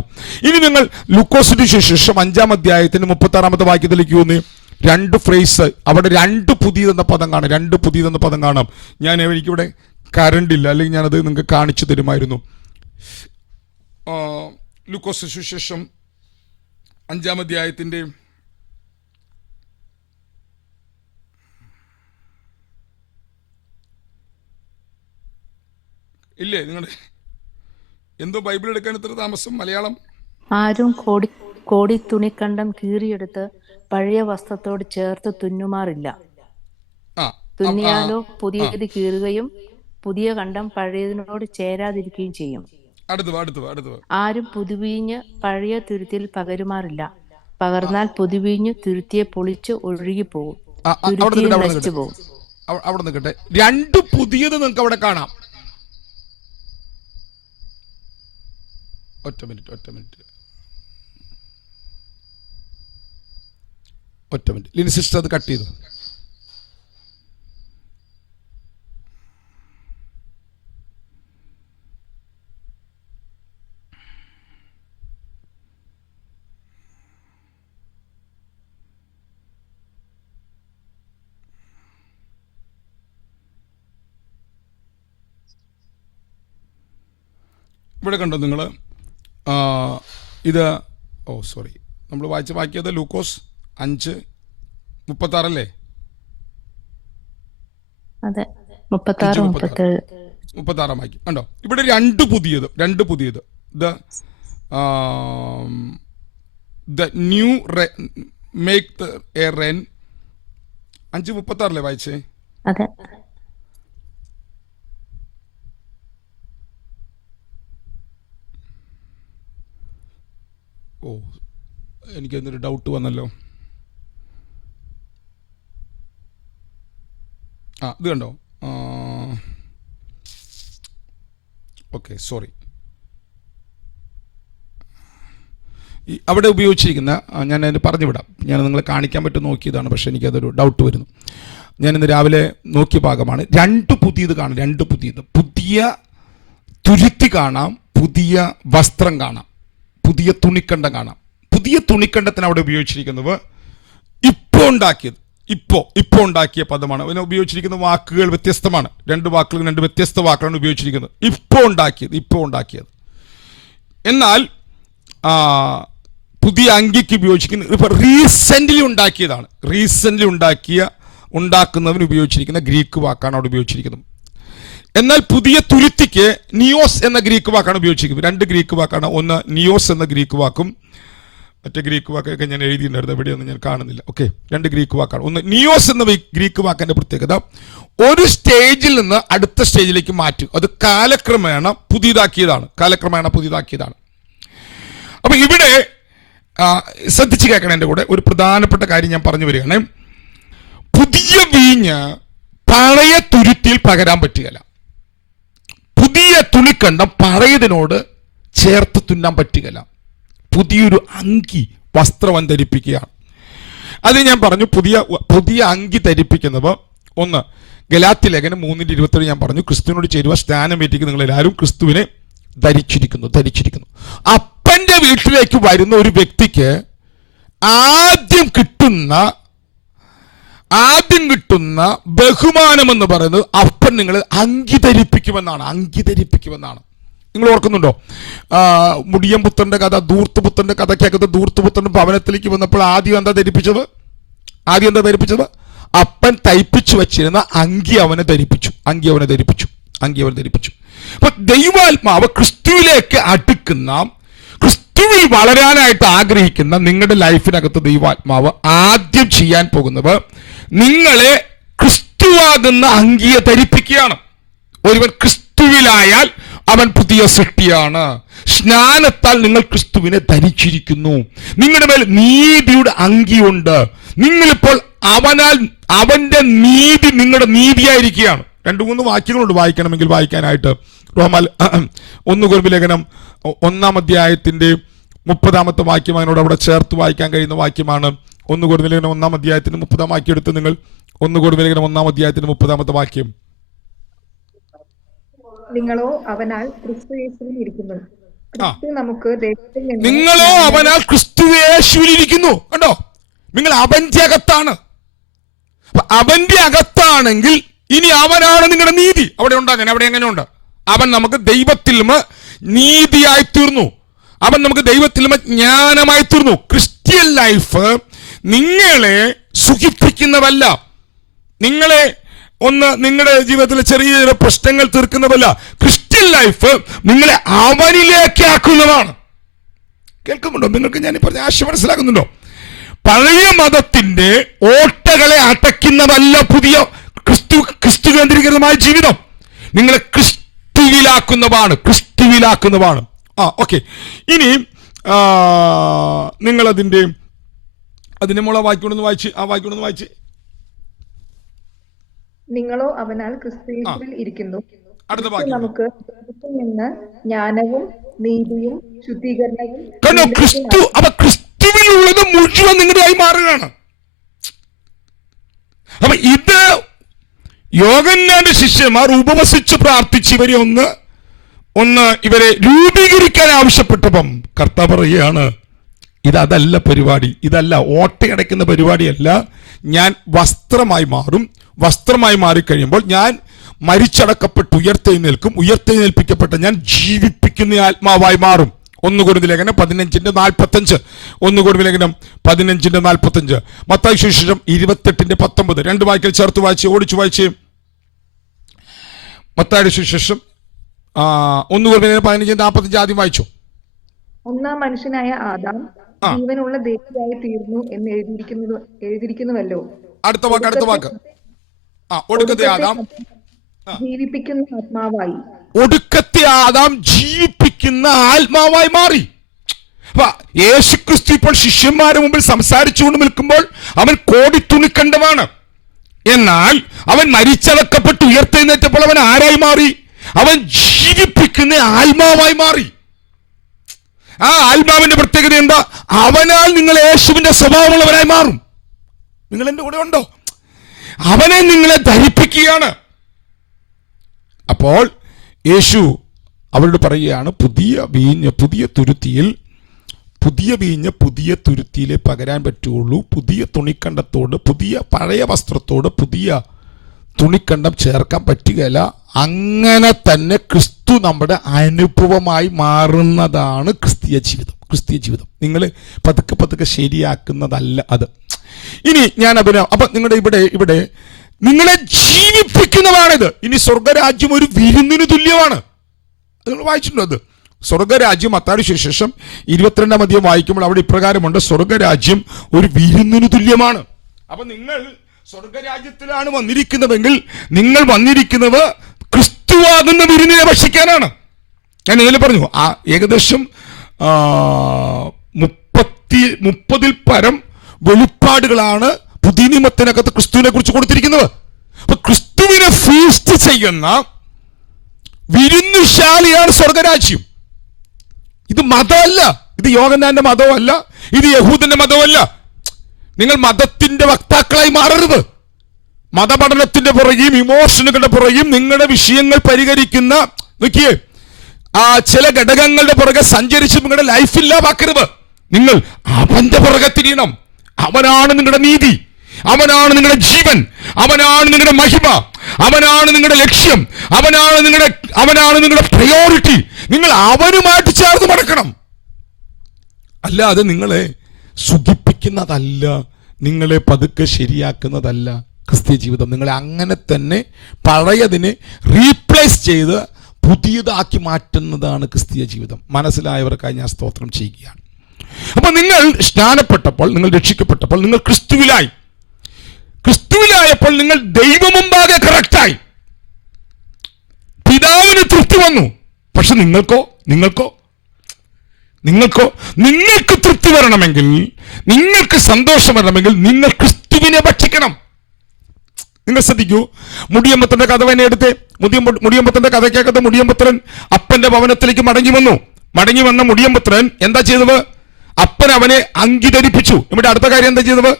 ഇനി നിങ്ങൾ ലൂക്കോസിന്റെ ശേഷം 5-ാം അധ്യായത്തിന് 36-ാമത്തെ വാക്യത്തിലേക്ക് വന്ന് 2 ഫ്രേസ്, അവിടെ 2 പുതിയതെന്ന പദം കാണാം. 2 പുതിയതെന്ന പദം കാണാം. എനിക്കിവിടെ കറണ്ട് ഇല്ല, അല്ലെങ്കിൽ ഞാനത് നിങ്ങൾക്ക് കാണിച്ചു തരുമായിരുന്നു. ലൂക്കോസിന് സുവിശേഷം 5-ാം അധ്യായത്തിന്റെ ഇല്ലേ, നിങ്ങൾ എന്തോ ബൈബിൾ എടുക്കാൻ ഇത്ര താമസം? മലയാളം ആരും കോടി തുണിക്കണ്ടം കീറിയെടുത്ത് പഴയ വസ്ത്രത്തോട് ചേർത്ത് തുന്നുമാറില്ല. തുന്നിയാലോ പുതിയത് കീറുകയും പുതിയ കണ്ടം പഴയതിനോട് ചേരാതിരിക്കുകയും ചെയ്യും. ആരും പുതുവീഞ്ഞ് പഴയ തുരുത്തിയിൽ പകരുമാറില്ല. പകർന്നാൽ പുതുവീഞ്ഞ് തുരുത്തിയെ പൊളിച്ച് ഒഴുകിപ്പോകും, നശിച്ചു പോകും. അവിടെ നിൽക്കട്ടെ, 2 പുതിയത് നിങ്ങൾക്ക് അവിടെ കാണാം. ഒറ്റ മിനിറ്റ് ലിനി സിസ്റ്റർ അത് കട്ട് ചെയ്തു. ഇവിടെ കണ്ടോ നിങ്ങൾ? ഇത് സോറി, നമ്മൾ വായിച്ച വാക്യത് ലൂക്കോസ് 5:36 അല്ലേ? അതെ, 36 വാക്യം കണ്ടോ? ഇവിടെ 2 പുതിയത് the new make A Wren. 5:36 വായിച്ചേ? അതെ. എനിക്കെന്തൊരു ഡൗട്ട് വന്നല്ലോ. ഇത് കണ്ടോ? Okay, sorry. അവിടെ ഉപയോഗിച്ചിരിക്കുന്ന, ഞാൻ അതിന് പറഞ്ഞു വിടാം, ഞാൻ നിങ്ങളെ കാണിക്കാൻ പറ്റും നോക്കിയതാണ്, പക്ഷെ എനിക്കതൊരു ഡൗട്ട് വരുന്നു. ഞാനിന്ന് രാവിലെ നോക്കിയ ഭാഗമാണ്. 2 പുതിയത് കാണാം. 2 പുതിയത്, പുതിയ തുരുത്തി കാണാം, പുതിയ വസ്ത്രം കാണാം, പുതിയ തുണിക്കണ്ടം കാണാം. പുതിയ തുണിക്കണ്ടത്തിന് അവിടെ ഉപയോഗിച്ചിരിക്കുന്നത് ഇപ്പോൾ ഉണ്ടാക്കിയ പദമാണ്. അതിനെ ഉപയോഗിച്ചിരിക്കുന്ന വാക്കുകൾ വ്യത്യസ്തമാണ്. 2 വാക്കുകൾ, 2 വ്യത്യസ്ത വാക്കുകളാണ് ഉപയോഗിച്ചിരിക്കുന്നത്. ഇപ്പോൾ ഉണ്ടാക്കിയത്. എന്നാൽ പുതിയ അങ്കിക്ക് ഉപയോഗിച്ചിരിക്കുന്നത് ഇപ്പൊ റീസെന്റ്ലി ഉണ്ടാക്കുന്നതിന് ഉപയോഗിച്ചിരിക്കുന്ന ഗ്രീക്ക് വാക്കാണ് അവിടെ ഉപയോഗിച്ചിരിക്കുന്നത്. എന്നാൽ പുതിയ തുരുത്തിക്ക് നിയോസ് എന്ന ഗ്രീക്ക് വാക്കാണ് ഉപയോഗിച്ചിരിക്കുന്നത്. 2 ഗ്രീക്ക് വാക്കാണ്. ഒന്ന് നിയോസ് എന്ന ഗ്രീക്ക് വാക്കും, മറ്റേ ഗ്രീക്ക് വാക്കൊക്കെ ഞാൻ എഴുതിയിട്ടുണ്ടായിരുന്നു, എവിടെയൊന്നും ഞാൻ കാണുന്നില്ല. ഓക്കെ, 2 ഗ്രീക്ക് വാക്കാണ്. ഒന്ന് നിയോസ് എന്ന ഗ്രീക്ക് വാക്കിന്റെ പ്രത്യേകത ഒരു സ്റ്റേജിൽ നിന്ന് അടുത്ത സ്റ്റേജിലേക്ക് മാറ്റും. അത് കാലക്രമേണ പുതിയതാക്കിയതാണ്. അപ്പൊ ഇവിടെ ശ്രദ്ധിച്ച് കേൾക്കണം. എൻ്റെ കൂടെ ഒരു പ്രധാനപ്പെട്ട കാര്യം ഞാൻ പറഞ്ഞു വരികയാണ്. പുതിയ വീഞ്ഞ് പഴയ തുരുത്തിയിൽ പകരാൻ പറ്റുകയില്ല. പുതിയ തുണിക്കണ്ടം പഴയതിനോട് ചേർത്ത് തുന്നാൻ പറ്റുകയില്ല. പുതിയൊരു അങ്കി, വസ്ത്രം ധരിപ്പിക്കുകയാണ്. അത് ഞാൻ പറഞ്ഞു. പുതിയ അങ്കി ധരിപ്പിക്കുന്നവർ, ഒന്ന് ഗലാത്യലേഖനം 3:27 ഞാൻ പറഞ്ഞു, ക്രിസ്തുവിനോട് ചേരുവ സ്നാനമേറ്റിക്ക് നിങ്ങൾ എല്ലാവരും ക്രിസ്തുവിനെ ധരിച്ചിരിക്കുന്നു. അപ്പന്റെ വീട്ടിലേക്ക് വരുന്ന ഒരു വ്യക്തിക്ക് ആദ്യം കിട്ടുന്ന ബഹുമാനം എന്ന് പറയുന്നത് അപ്പൻ നിങ്ങൾ അങ്കി ധരിപ്പിക്കുമെന്നാണ്. നിങ്ങൾ ഓർക്കുന്നുണ്ടോ? മുടിയംപുത്രന്റെ കഥ, ധൂർത്തുപുത്രന്റെ കഥയ്ക്കകത്ത് ധൂർത്തുപുത്രൻ ഭവനത്തിലേക്ക് വന്നപ്പോൾ ആദ്യം എന്താ ധരിപ്പിച്ചത്? അപ്പൻ തയ്പ്പിച്ചു വെച്ചിരുന്ന അങ്കി അവനെ ധരിപ്പിച്ചു. അപ്പൊ ദൈവാത്മാവ് ക്രിസ്തുവിലേക്ക് അടുക്കുന്ന, ക്രിസ്തുവിൽ വളരാനായിട്ട് ആഗ്രഹിക്കുന്ന നിങ്ങളുടെ ലൈഫിനകത്ത് ദൈവാത്മാവ് ആദ്യം ചെയ്യാൻ പോകുന്നത് നിങ്ങളെ ക്രിസ്തുവാകുന്ന അങ്കിയെ ധരിപ്പിക്കുകയാണ്. ഒരുവൻ ക്രിസ്തുവിലായാൽ അവൻ പുതിയ സൃഷ്ടിയാണ്. സ്നാനത്താൽ നിങ്ങൾ ക്രിസ്തുവിനെ ധരിച്ചിരിക്കുന്നു. നിങ്ങളുടെ മേൽ നീതിയുടെ അങ്കിയുണ്ട്. നിങ്ങളിപ്പോൾ അവന്റെ നീതി നിങ്ങളുടെ നീതിയായിരിക്കുകയാണ്. 2-3 വാക്യങ്ങളുണ്ട് വായിക്കണമെങ്കിൽ വായിക്കാനായിട്ട്. 1 കൊരിന്ത്യർ ലേഖനം 1-ാം അധ്യായത്തിന്റെ 30-ാമത്തെ വാക്യം അതിനോട് അവിടെ ചേർത്ത് വായിക്കാൻ കഴിയുന്ന വാക്യമാണ്. 1 കൊരിന്ത്യർ ലേഖനം 1-ാം അധ്യായത്തിന്റെ 30-ാം വാക്യം എടുത്ത് നിങ്ങൾ 1 കൊരിന്ത്യർ ലേഖനം 1-ാം അധ്യായത്തിന്റെ 30-ാമത്തെ വാക്യം. നിങ്ങളോ അവനാൽ ക്രിസ്തുയേശുവിൽ ഇരിക്കുന്നു. നിങ്ങളോ അവനാൽ ക്രിസ്തുയേശുവിൽ ഇരിക്കുന്നു. കണ്ടോ, നിങ്ങൾ അവന്റെ അകത്താണ്. അവന്റെ അകത്താണെങ്കിൽ ഇനി അവനാണ് നിങ്ങളുടെ നീതി. അവിടെ ഉണ്ട്, അവിടെ എങ്ങനെയുണ്ട്? അവൻ നമുക്ക് ദൈവത്തിലും നീതിയായി തീർന്നു. അവൻ നമുക്ക് ദൈവത്തിലും ജ്ഞാനമായി തീർന്നു. ക്രിസ്ത്യൻ ലൈഫ് നിങ്ങളെ സുഖിപ്പിക്കുന്നതല്ല, നിങ്ങളെ നിങ്ങളുടെ ജീവിതത്തിലെ ചെറിയ ചെറിയ പ്രശ്നങ്ങൾ തീർക്കുന്നതല്ല. ക്രിസ്ത്യൻ ലൈഫ് നിങ്ങളെ അവനിലേക്ക് ആക്കുന്നതാണ്. കേൾക്കുന്നുണ്ടോ? നിങ്ങൾക്ക് ഞാൻ പറഞ്ഞ ആശയം മനസ്സിലാക്കുന്നുണ്ടോ? പഴയ മതത്തിന്റെ ഓട്ടകളെ അടയ്ക്കുന്നതല്ല പുതിയ ക്രിസ്തു കേന്ദ്രീകൃതമായ ജീവിതം. നിങ്ങളെ ക്രിസ്തുവിലാക്കുന്നതാണ്. ഓക്കെ. ഇനി നിങ്ങൾ അതിന്റെ മോളെ വായിക്കൊണ്ടൊന്ന് വായിച്ച്. നിങ്ങളോ അവനാൽ ക്രിസ്തുയേശുവിൽ ഇരിക്കുന്നു. അടുത്ത വാക്യം നമുക്ക് നിന്ന് ജ്ഞാനവും നീതിയും ശുദ്ധീകരണവും. ക്രിസ്തുവിനുള്ളത് മുഴുവൻ നിങ്ങളുടെയായി മാറുകയാണ്. അപ്പൊ ഇത് യോഹന്നാന്റെ ശിഷ്യന്മാർ ഉപവസിച്ച് പ്രാർത്ഥിച്ച് ഇവരെ രൂപീകരിക്കാൻ ആവശ്യപ്പെട്ടപ്പം കർത്താവ് പറയുകയാണ്, അതല്ല പരിപാടി, ഇതല്ല ഓട്ടയടയ്ക്കുന്ന പരിപാടിയല്ല. ഞാൻ വസ്ത്രമായി മാറും. വസ്ത്രമായി മാറിക്കഴിയുമ്പോൾ ഞാൻ മരിച്ചടക്കപ്പെട്ട് ഉയർത്തെഴുന്നേൽക്കും. ഉയർത്തെഴുന്നേൽപ്പിക്കപ്പെട്ട ഞാൻ ജീവിപ്പിക്കുന്ന ആത്മാവായി മാറും. 1 കൊരിന്ത്യർ ലേഖനം 15:45. 1 കൊരിന്ത്യർ ലേഖനം 15:45. മത്തായി സുവിശേഷം 28:19. 2 വാക്യങ്ങൾ ചേർത്ത് ഓടിച്ചു വായിച്ച്. മത്തായിയുടെ സുവിശേഷം 1 കൊരിന്ത്യർ ലേഖനം 15:45 ആദ്യം വായിച്ചു. ഒന്നാം മനുഷ്യനായ ആദാം ജീവനുള്ള ദേഹിയായി തീർന്നു എന്ന് എഴുതിയിരിക്കുന്നുവല്ലോ. അടുത്ത വാക്ക് ഒടുക്കത്തെ ആദാം ജീവിപ്പിക്കുന്ന ആത്മാവായി. ഒടുക്കത്തെ ആദാം ജീവിപ്പിക്കുന്ന ആത്മാവായി മാറി. യേശുക്രിസ്തു ഇപ്പോൾ ശിഷ്യന്മാരുടെ മുമ്പിൽ സംസാരിച്ചുകൊണ്ട് നിൽക്കുമ്പോൾ അവൻ കോടിത്തുണിക്കണ്ടമാണ്. എന്നാൽ അവൻ മരിച്ചടക്കപ്പെട്ട് ഉയർത്തെഴുന്നേറ്റപ്പോൾ അവൻ ആരായി മാറി? അവൻ ജീവിപ്പിക്കുന്ന ആത്മാവായി മാറി. ആ ആത്മാവിന്റെ പ്രത്യേകത എന്താ? അവനാൽ നിങ്ങൾ യേശുവിന്റെ സ്വഭാവമുള്ളവരായി മാറും. നിങ്ങൾ എന്റെ കൂടെ ഉണ്ടോ? അവനെ നിങ്ങളെ ധരിപ്പിക്കുകയാണ്. അപ്പോൾ യേശു അവരോട് പറയുകയാണ്, പുതിയ വീഞ്ഞ് പുതിയ തുരുത്തിയിലെ പകരാൻ പറ്റുള്ളൂ. പുതിയ തുണിക്കണ്ടത്തോട്, പഴയ വസ്ത്രത്തോട് പുതിയ തുണിക്കണ്ടം ചേർക്കാൻ പറ്റുകയില്ല. അങ്ങനെ തന്നെ ക്രിസ്തു നമ്മുടെ അനുഭവമായി മാറുന്നതാണ് ക്രിസ്തീയ ജീവിതം. നിങ്ങൾ പതുക്കെ ശരിയാക്കുന്നതല്ല അത്. ഇനി ഞാൻ അപ്പൊ നിങ്ങളുടെ ഇവിടെ നിങ്ങളെ ജീവിപ്പിക്കുന്നതാണിത്. ഇനി സ്വർഗരാജ്യം ഒരു വിരുന്നിന് തുല്യമാണ്. നിങ്ങൾ വായിച്ചിട്ടുണ്ടോ അത്? സ്വർഗരാജ്യം മത്തായിയുടെ സുവിശേഷം 22-ാം അധ്യായം വായിക്കുമ്പോൾ അവിടെ ഇപ്രകാരമുണ്ട്, സ്വർഗരാജ്യം ഒരു വിരുന്നിന് തുല്യമാണ്. അപ്പൊ നിങ്ങൾ സ്വർഗരാജ്യത്തിലാണ് വന്നിരിക്കുന്നതെങ്കിൽ നിങ്ങൾ വന്നിരിക്കുന്നത് ക്രിസ്തുവാകുന്ന വിരുന്നിനെ ഭക്ഷിക്കാനാണ്. ഞാൻ ഇതിൽ പറഞ്ഞു ഏകദേശം 30-ൽ പരം വെളിപ്പാടുകളാണ് പുതിയ നിയമത്തിനകത്ത് ക്രിസ്തുവിനെ കുറിച്ച് കൊടുത്തിരിക്കുന്നത്. അപ്പൊ ക്രിസ്തുവിനെ ഫീസ്റ്റ് ചെയ്യുന്ന വിരുന്നുശാലിയാണ് സ്വർഗരാജ്യം. ഇത് മതമല്ല, ഇത് യോഹന്നാന്റെ മതമല്ല, ഇത് യഹൂദന്റെ മതമല്ല. നിങ്ങൾ മതത്തിന്റെ വക്താക്കളായി മാറരുത്. മതപഠനത്തിന്റെ പുറകെയും ഇമോഷനുകളുടെ പുറകെയും നിങ്ങളുടെ വിഷയങ്ങൾ പരിഹരിക്കുന്ന ചില ഘടകങ്ങളുടെ പുറകെ സഞ്ചരിച്ച് നിങ്ങളുടെ ലൈഫ് ഇല്ലാതാക്കരുത്. നിങ്ങൾ അവന്റെ പുറകെ തിരിയണം. അവനാണ് നിങ്ങളുടെ നീതി, അവനാണ് നിങ്ങളുടെ ജീവൻ, അവനാണ് നിങ്ങളുടെ മഹിമ, അവനാണ് നിങ്ങളുടെ ലക്ഷ്യം, അവനാണ് നിങ്ങളുടെ പ്രയോറിറ്റി. നിങ്ങൾ അവനുമായിട്ട് ചേർന്ന് നടക്കണം. അല്ലാതെ നിങ്ങളെ സുഖിപ്പിക്കുന്നതല്ല, നിങ്ങളെ പതുക്കെ ശരിയാക്കുന്നതല്ല ക്രിസ്തീയ ജീവിതം. നിങ്ങളെ അങ്ങനെ തന്നെ പഴയതിനെ റീപ്ലേസ് ചെയ്ത് പുതിയതാക്കി മാറ്റുന്നതാണ് ക്രിസ്തീയ ജീവിതം. മനസ്സിലായവർക്കായി ഞാൻ സ്തോത്രം ചെയ്യുകയാണ്. അപ്പൊ നിങ്ങൾ സ്നാനപ്പെട്ടപ്പോൾ, നിങ്ങൾ രക്ഷിക്കപ്പെട്ടപ്പോൾ, നിങ്ങൾ ക്രിസ്തുവിലായപ്പോൾ നിങ്ങൾ ദൈവമുമ്പാകെ കറക്റ്റായി, പിതാവിന് തൃപ്തി വന്നു. പക്ഷെ നിങ്ങൾക്ക് തൃപ്തി വരണമെങ്കിൽ, നിങ്ങൾക്ക് സന്തോഷം വരണമെങ്കിൽ നിങ്ങൾ ക്രിസ്തുവിനെ ഭക്ഷിക്കണം. നിങ്ങൾ ശ്രദ്ധിക്കൂ, മുടിയമ്പത്തന്റെ കഥ തന്നെ എടുത്ത്, മുടിയമ്പത്തന്റെ കഥയ്ക്കകത്ത് മുടിയമ്പത്രൻ അപ്പന്റെ ഭവനത്തിലേക്ക് മടങ്ങി വന്ന മുടിയമ്പത്രൻ എന്താ ചെയ്തത്? അപ്പൻ അവനെ അംഗീകരിപ്പിച്ചു. ഇവിടെ അടുത്ത കാര്യം എന്താ ചെയ്തത്?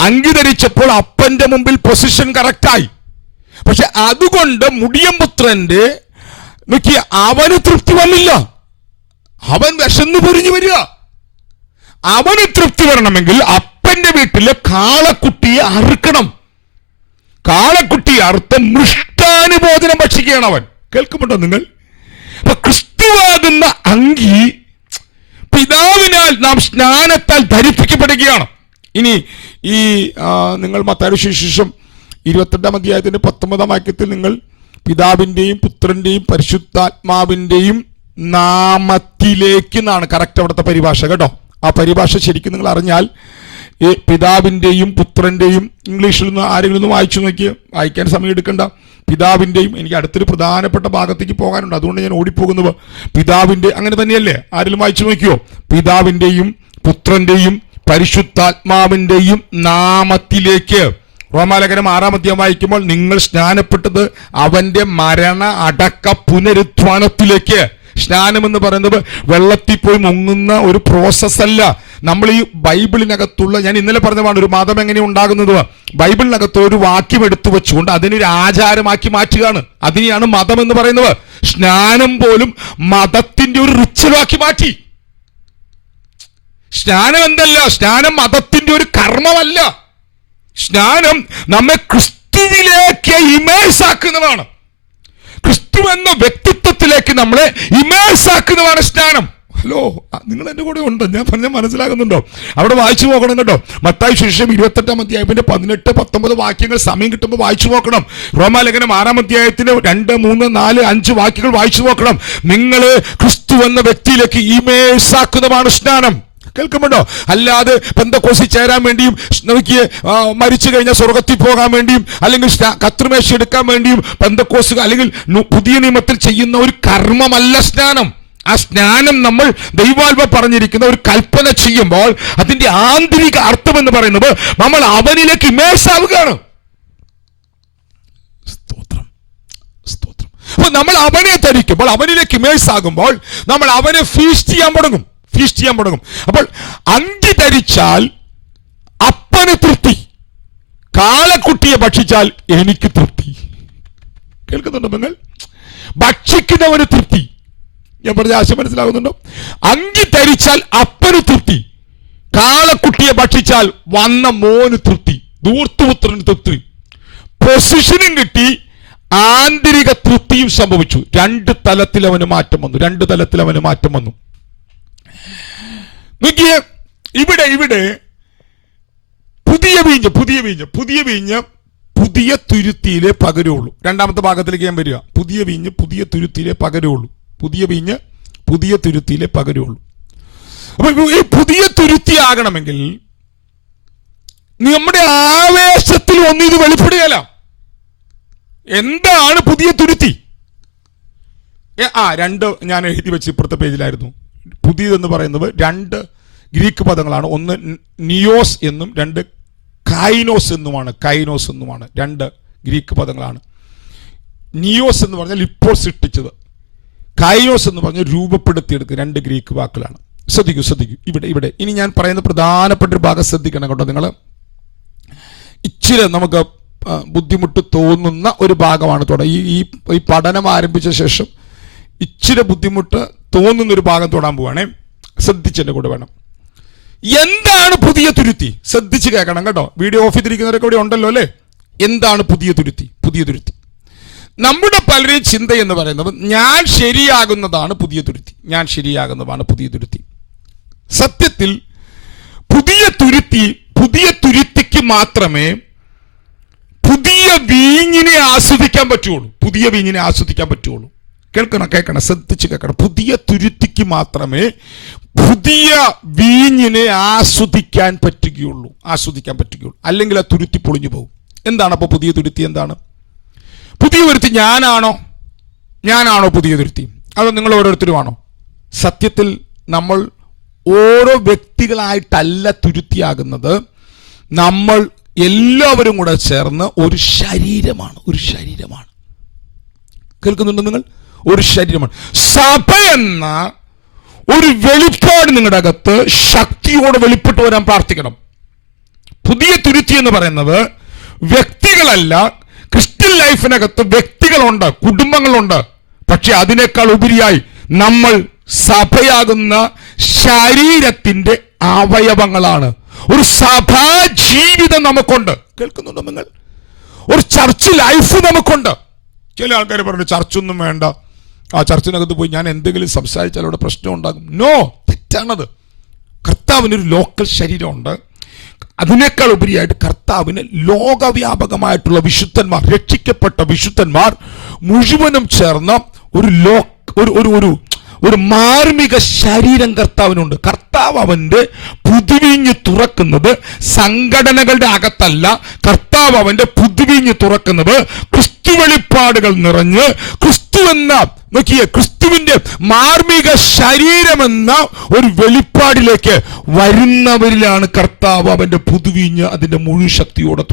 അംഗീകരിച്ചപ്പോൾ അപ്പന്റെ മുമ്പിൽ പൊസിഷൻ കറക്റ്റായി. പക്ഷെ അതുകൊണ്ട് മുടിയമ്പുത്രന്റെ അവന് തൃപ്തി വന്നില്ല. അവൻ വിശന്നു പൊരിഞ്ഞു വരിക. അവന് തൃപ്തി വരണമെങ്കിൽ അപ്പന്റെ വീട്ടിലെ കാളക്കുട്ടിയെ അറുക്കണം. കാളക്കുട്ടിയെ അറുത്ത് മൃഷ്ടാനുഭോജനം ഭക്ഷിക്കുകയാണ് അവൻ. കേൾക്കുന്നുണ്ടോ നിങ്ങൾ? അപ്പൊ ക്രിസ്തുവാകുന്ന അങ്കി പിതാവിനാൽ നാം സ്നാനത്താൽ ധരിപ്പിക്കപ്പെടുകയാണ്. ഇനി ഈ നിങ്ങൾ മത്തായിയുടെ സുവിശേഷം 28-ാം അധ്യായത്തിന്റെ 19-ാം വാക്യത്തിൽ നിങ്ങൾ പിതാവിന്റെയും പുത്രന്റെയും പരിശുദ്ധാത്മാവിന്റെയും നാമത്തിലേക്ക് എന്നാണ് കറക്റ്റ് അവിടുത്തെ പരിഭാഷ കേട്ടോ. ആ പരിഭാഷ ശരിക്കും നിങ്ങൾ അറിഞ്ഞാൽ ഈ പിതാവിന്റെയും പുത്രന്റെയും, ഇംഗ്ലീഷിൽ നിന്ന് ആരെങ്കിലും ഒന്ന് വായിച്ചു നോക്കിയേ, വായിക്കാൻ സമയം എടുക്കണ്ട. പിതാവിന്റെയും, എനിക്ക് അടുത്തൊരു പ്രധാനപ്പെട്ട ഭാഗത്തേക്ക് പോകാനുണ്ട്, അതുകൊണ്ട് ഞാൻ ഓടിപ്പോകുന്നത്. പിതാവിന്റെ, അങ്ങനെ തന്നെയല്ലേ? ആരെങ്കിലും വായിച്ചു നോക്കിയോ? പിതാവിന്റെയും പുത്രന്റെയും പരിശുദ്ധാത്മാവിന്റെയും നാമത്തിലേക്ക്. റോമാലേഖനം 6-ാം അധ്യായം വായിക്കുമ്പോൾ നിങ്ങൾ സ്നാനപ്പെട്ടത് അവന്റെ മരണ അടക്ക പുനരുത്ഥാനത്തിലേക്ക്. സ്നാനം എന്ന് പറയുന്നത് വെള്ളത്തിൽ പോയി മുങ്ങുന്ന ഒരു പ്രോസസ്സല്ല. നമ്മൾ ഈ ബൈബിളിനകത്തുള്ള, ഞാൻ ഇന്നലെ പറഞ്ഞതാണ് ഒരു മതം എങ്ങനെ ഉണ്ടാകുന്നത്. ബൈബിളിനകത്ത് ഒരു വാക്യം എടുത്തു വെച്ചുകൊണ്ട് അതിനൊരു ആചാരമാക്കി മാറ്റുകയാണ്. അതിനെയാണ് മതം എന്ന് പറയുന്നത്. സ്നാനം പോലും മതത്തിന്റെ ഒരു റിച്വലാക്കി മാറ്റി. സ്നാനം എന്തല്ല? സ്നാനം മതത്തിന്റെ ഒരു കർമ്മമല്ല. സ്നാനം നമ്മെ ക്രിസ്തുവിലേക്ക് ഇമേഴ്സ് ആക്കുന്നതാണ്. ക്രിസ്തു എന്ന വ്യക്തിത്വത്തിലേക്ക് നമ്മളെ ഇമേഴ്സ് ആക്കുന്നതാണ് സ്നാനം. ഹലോ, നിങ്ങൾ എൻ്റെ കൂടെ ഉണ്ട്, ഞാൻ പറഞ്ഞാൽ മനസ്സിലാകുന്നുണ്ടോ? അവിടെ വായിച്ചു നോക്കണം കേട്ടോ. മത്തായി സുവിശേഷം 28-ാം അധ്യായത്തിന്റെ 18-19 വാക്യങ്ങൾ സമയം കിട്ടുമ്പോൾ വായിച്ചു നോക്കണം. റോമാലേഖനം 6-ാം അധ്യായത്തിന്റെ 2, 3, 4, 5 വാക്യങ്ങൾ വായിച്ചു നോക്കണം. നിങ്ങൾ ക്രിസ്തു എന്ന വ്യക്തിയിലേക്ക് ഇമേഴ്സ് ആക്കുന്നതാണ് സ്നാനം. കേൾക്കുന്നുണ്ടോ? അല്ലാതെ പെന്തക്കോസിൽ ചേരാൻ വേണ്ടിയും, നമുക്ക് മരിച്ചു കഴിഞ്ഞാൽ സ്വർഗത്തിൽ പോകാൻ വേണ്ടിയും, അല്ലെങ്കിൽ കത്രിമേശ എടുക്കാൻ വേണ്ടിയും പെന്തക്കോസ് അല്ലെങ്കിൽ പുതിയ നിയമത്തിൽ ചെയ്യുന്ന ഒരു കർമ്മമല്ല സ്നാനം. ആ സ്നാനം നമ്മൾ ദൈവാത്മ പറഞ്ഞിരിക്കുന്ന ഒരു കൽപ്പന ചെയ്യുമ്പോൾ അതിന്റെ ആന്തരിക അർത്ഥം എന്ന് പറയുന്നത് നമ്മൾ അവനിലേക്ക് ഇമേഴ്സ് ആവുകയാണ്. സ്തോത്രം. അപ്പൊ നമ്മൾ അവനെ ധരിക്കുമ്പോൾ, അവനിലേക്ക് ഇമേഴ്സ് ആകുമ്പോൾ നമ്മൾ അവനെ ഫീസ്റ്റ് ചെയ്യാൻ തുടങ്ങും. അപ്പോൾ അങ്കി ധരിച്ചാൽ അപ്പന് തൃപ്തി, കാളക്കുട്ടിയെ ഭക്ഷിച്ചാൽ എനിക്ക് തൃപ്തി. കേൾക്കുന്നുണ്ടോ നിങ്ങൾ? ഭക്ഷിക്കുന്നവന് തൃപ്തി. ഞാൻ പറഞ്ഞ ആശയം മനസ്സിലാകുന്നുണ്ടോ? അങ്കി ധരിച്ചാൽ അപ്പന് തൃപ്തി, കാളക്കുട്ടിയെ ഭക്ഷിച്ചാൽ വന്ന മോന് തൃപ്തി, ധൂർത്തുപുത്രന് തൃപ്തി, പൊസിഷനും കിട്ടി, ആന്തരിക തൃപ്തിയും സംഭവിച്ചു. 2 തലത്തിൽ അവന് മാറ്റം വന്നു. നോക്കിയേ, ഇവിടെ പുതിയ വീഞ്ഞ് പുതിയ തുരുത്തിയിലെ പകരുള്ളൂ. 2-ാമത്തെ ഭാഗത്തിലേക്ക് ഞാൻ വരിക. പുതിയ വീഞ്ഞ് പുതിയ തുരുത്തിയിലെ പകരുള്ളൂ. അപ്പൊ ഈ പുതിയ തുരുത്തി ആകണമെങ്കിൽ നമ്മുടെ ആവേശത്തിൽ ഒന്നും ഇത് വെളിപ്പെടുകയല്ല. എന്താണ് പുതിയ തുരുത്തി? 2 ഞാൻ എഴുതി വെച്ച് ഇപ്പുറത്തെ പേജിലായിരുന്നു. പുതിയതെന്ന് പറയുന്നത് 2 ഗ്രീക്ക് പദങ്ങളാണ്. ഒന്ന് നിയോസ് എന്നും 2 കൈനോസ് എന്നുമാണ്. 2 ഗ്രീക്ക് പദങ്ങളാണ്. നിയോസ് എന്ന് പറഞ്ഞാൽ ഇപ്പോൾ സൃഷ്ടിച്ചത്, കൈനോസ് എന്ന് പറഞ്ഞാൽ രൂപപ്പെടുത്തിയെടുക്കുക. 2 ഗ്രീക്ക് വാക്കുകളാണ്. ശ്രദ്ധിക്കൂ. ഇവിടെ ഇനി ഞാൻ പറയുന്ന പ്രധാനപ്പെട്ട ഒരു ഭാഗം ശ്രദ്ധിക്കണം കേട്ടോ. നിങ്ങൾ ഇച്ചിരി നമുക്ക് ബുദ്ധിമുട്ട് തോന്നുന്ന ഒരു ഭാഗമാണ് ഈ പഠനം ആരംഭിച്ച ശേഷം ഇച്ചിരി ബുദ്ധിമുട്ട് തോന്നുന്നൊരു ഭാഗം തൊടാൻ പോവാണേ. ശ്രദ്ധിച്ചെൻ്റെ കൂടെ വേണം. എന്താണ് പുതിയ തുരുത്തി? ശ്രദ്ധിച്ച് കേൾക്കണം കേട്ടോ. വീഡിയോ ഓഫ് ചെയ്തിരിക്കുന്നവരൊക്കെ ഇവിടെ ഉണ്ടല്ലോ അല്ലേ? എന്താണ് പുതിയ തുരുത്തി? നമ്മുടെ പലരെയും ചിന്ത എന്ന് പറയുന്നത് ഞാൻ ശരിയാകുന്നതാണ് പുതിയ തുരുത്തി. സത്യത്തിൽ പുതിയ തുരുത്തിക്ക് മാത്രമേ പുതിയ വീഞ്ഞിനെ ആസ്വദിക്കാൻ പറ്റുള്ളൂ. കേൾക്കണം, ശ്രദ്ധിച്ച് കേൾക്കണം. പുതിയ തുരുത്തിക്ക് മാത്രമേ പുതിയ വീഞ്ഞിനെ ആസ്വദിക്കാൻ പറ്റുകയുള്ളൂ. അല്ലെങ്കിൽ ആ തുരുത്തി പൊളിഞ്ഞു പോകും. എന്താണ് അപ്പോൾ പുതിയ തുരുത്തി? എന്താണ് പുതിയ തുരുത്തി? ഞാനാണോ പുതിയ തുരുത്തി? അതോ നിങ്ങൾ ഓരോരുത്തരുമാണോ? സത്യത്തിൽ നമ്മൾ ഓരോ വ്യക്തികളായിട്ടല്ല തുരുത്തിയാകുന്നത്. നമ്മൾ എല്ലാവരും കൂടെ ചേർന്ന് ഒരു ശരീരമാണ്. കേൾക്കുന്നുണ്ടോ നിങ്ങൾ? ഒരു ശരീരമാണ്. സഭ എന്ന ഒരു വെളിപ്പാട് നിങ്ങളുടെ അകത്ത് ശക്തിയോടെ വെളിപ്പെട്ട് വരാൻ പ്രാർത്ഥിക്കണം. പുതിയ തുരുത്തി എന്ന് പറയുന്നത് വ്യക്തികളല്ല. ക്രിസ്ത്യൻ ലൈഫിനകത്ത് വ്യക്തികളുണ്ട്, കുടുംബങ്ങളുണ്ട്. പക്ഷെ അതിനേക്കാൾ ഉപരിയായി നമ്മൾ സഭയാകുന്ന ശരീരത്തിന്റെ അവയവങ്ങളാണ്. ഒരു സഭാ ജീവിതം നമുക്കുണ്ട്. കേൾക്കുന്നുണ്ടോ നിങ്ങൾ? ഒരു ചർച്ച് ലൈഫ് നമുക്കുണ്ട്. ചില ആൾക്കാർ പറഞ്ഞു ചർച്ചൊന്നും വേണ്ട, ആ ചർച്ചിനകത്ത് പോയി ഞാൻ എന്തെങ്കിലും സംസാരിച്ചാൽ അവിടെ പ്രശ്നം ഉണ്ടാകും. നോ, തെറ്റാണത്. കർത്താവിനൊരു ലോക്കൽ ശരീരമുണ്ട്. അതിനേക്കാൾ ഉപരിയായിട്ട് കർത്താവിന് ലോകവ്യാപകമായിട്ടുള്ള വിശുദ്ധന്മാർ, രക്ഷിക്കപ്പെട്ട വിശുദ്ധന്മാർ മുഴുവനും ചേർന്ന ഒരു മാർമിക ശരീരം കർത്താവിനുണ്ട്. കർത്താവ് അവന്റെ പുതുവീഞ്ഞ് തുറക്കുന്നത് സംഘടനകളുടെ അകത്തല്ല. കർത്താവ് അവന്റെ പുതുവീഞ്ഞ് തുറക്കുന്നത് ക്രിസ്തു വെളിപ്പാടുകൾ നിറഞ്ഞ് ക്രിസ്തുവിന്റെ മാർമിക ശരീരമെന്ന ഒരു വെളിപ്പാടിലേക്ക് വരുന്നവരിലാണ് കർത്താവ് അവന്റെ പുതുവീഞ്ഞ് അതിന്റെ മുഴു ശക്തിയോടെ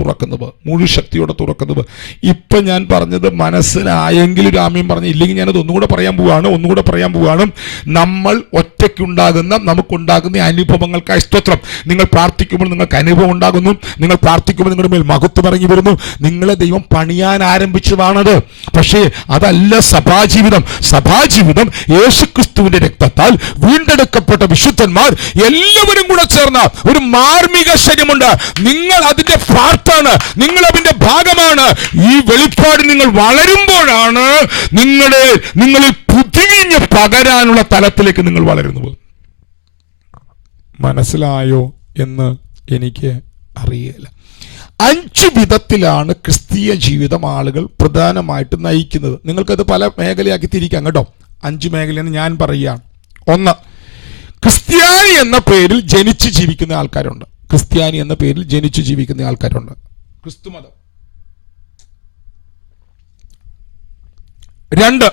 തുറക്കുന്നത്. ഇപ്പൊ ഞാൻ പറഞ്ഞത് മനസ്സിലായെങ്കിൽ ഒരു ആമീൻ പറഞ്ഞു. ഇല്ലെങ്കിൽ ഞാനത് ഒന്നുകൂടെ പറയാൻ പോവാണ്. നമ്മൾ നമുക്കുണ്ടാകുന്ന അനുഭവങ്ങൾക്കായി സ്തോത്രം. നിങ്ങൾ പ്രാർത്ഥിക്കുമ്പോൾ നിങ്ങൾക്ക് അനുഭവം ഉണ്ടാകുന്നു. നിങ്ങൾ പ്രാർത്ഥിക്കുമ്പോൾ നിങ്ങളുടെ മേൽ മഹത്വം ഇറങ്ങി വരുന്നു. നിങ്ങളെ ദൈവം പണിയാൻ ആരംഭിച്ചതാണത്. പക്ഷേ അതല്ല സഭാജീവിതം. യേശുക്രിസ്തുവിന്റെ രക്തത്താൽ വീണ്ടെടുക്കപ്പെട്ട വിശുദ്ധന്മാർ എല്ലാവരും കൂടെ ചേർന്ന ഒരു മാർമിക ശരീരമുണ്ട്. നിങ്ങൾ അതിന്റെ പാർട്ടാണ്, നിങ്ങൾ അതിന്റെ ഭാഗമാണ്. ഈ വെളിപ്പാട് നിങ്ങൾ വളരുമ്പോഴാണ് നിങ്ങളിൽ പുതുവീഞ്ഞ് പകരാനുള്ള തലത്തിലേക്ക് നിങ്ങൾ വളരുന്നത്. മനസ്സിലായോ എന്ന് എനിക്ക് അറിയില്ല. 5 വിധത്തിലാണ് ക്രിസ്തീയ ജീവിതം ആളുകൾ പ്രധാനമായിട്ട് നയിക്കുന്നത്. നിങ്ങൾക്കത് പല മേഖലയാക്കി തിരിക്കാം കേട്ടോ. 5 മേഖലയെന്ന് ഞാൻ പറയുകയാണ്. 1, ക്രിസ്ത്യാനി എന്ന പേരിൽ ജനിച്ച് ജീവിക്കുന്ന ആൾക്കാരുണ്ട്. ക്രിസ്തുമതം. 2,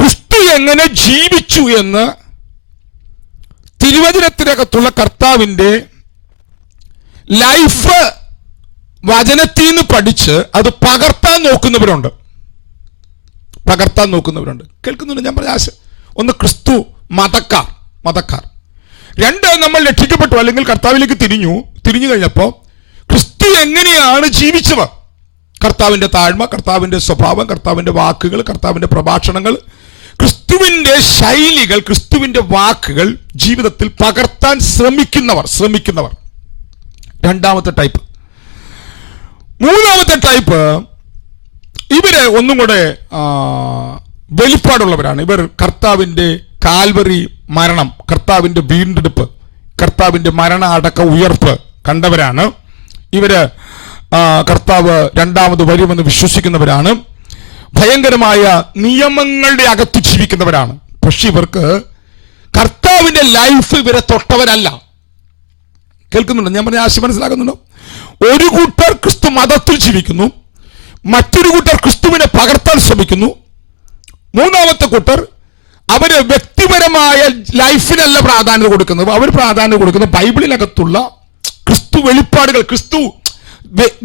ക്രിസ്തു എങ്ങനെ ജീവിച്ചു എന്ന് തിരുവചനത്തിനകത്തുള്ള കർത്താവിന്റെ ലൈഫ് വചനത്തിൽ നിന്ന് പഠിച്ച് അത് പകർത്താൻ നോക്കുന്നവരുണ്ട്. കേൾക്കുന്നുണ്ട് ഞാൻ പറഞ്ഞ ആശയം? 1, ക്രിസ്തു മതക്കാർ. 2, നമ്മൾ രക്ഷിക്കപ്പെട്ടു അല്ലെങ്കിൽ കർത്താവിലേക്ക് തിരിഞ്ഞു കഴിഞ്ഞപ്പോൾ ക്രിസ്തു എങ്ങനെയാണ് ജീവിച്ചവർ? കർത്താവിന്റെ താഴ്മ, കർത്താവിന്റെ സ്വഭാവം, കർത്താവിന്റെ വാക്കുകൾ, കർത്താവിന്റെ പ്രഭാഷണങ്ങൾ, ക്രിസ്തുവിന്റെ ശൈലികൾ, ക്രിസ്തുവിന്റെ വാക്കുകൾ ജീവിതത്തിൽ പകർത്താൻ ശ്രമിക്കുന്നവർ. 2ാമത്തെ ടൈപ്പ്. 3ാമത്തെ ടൈപ്പ്, ഇവര് ഒന്നും കൂടെ വെളിപ്പാടുള്ളവരാണ്. ഇവർ കർത്താവിന്റെ കാൽവറി മരണം, കർത്താവിന്റെ വീണ്ടെടുപ്പ്, കർത്താവിന്റെ മരണ അടക്ക ഉയർപ്പ് കണ്ടവരാണ്. ഇവര് കർത്താവ് രണ്ടാമത് വരുമെന്ന് വിശ്വസിക്കുന്നവരാണ്. ഭയങ്കരമായ നിയമങ്ങളുടെ അകത്ത് ജീവിക്കുന്നവരാണ്. പക്ഷെ ഇവർക്ക് കർത്താവിന്റെ ലൈഫ് ഇവരെ തൊട്ടവരല്ല. കേൾക്കുന്നുണ്ടോ? ഞാൻ പറഞ്ഞ ആശയം മനസ്സിലാക്കുന്നുണ്ടോ? ഒരു കൂട്ടർ ക്രിസ്തു മതത്തിൽ ജീവിക്കുന്നു, മറ്റൊരു കൂട്ടർ ക്രിസ്തുവിനെ പകർത്താൻ ശ്രമിക്കുന്നു, മൂന്നാമത്തെ കൂട്ടർ അവര് വ്യക്തിപരമായ ലൈഫിനല്ല പ്രാധാന്യം കൊടുക്കുന്നത്. അവർ പ്രാധാന്യം കൊടുക്കുന്നത് ബൈബിളിനകത്തുള്ള ക്രിസ്തു വെളിപ്പാടുകൾ, ക്രിസ്തു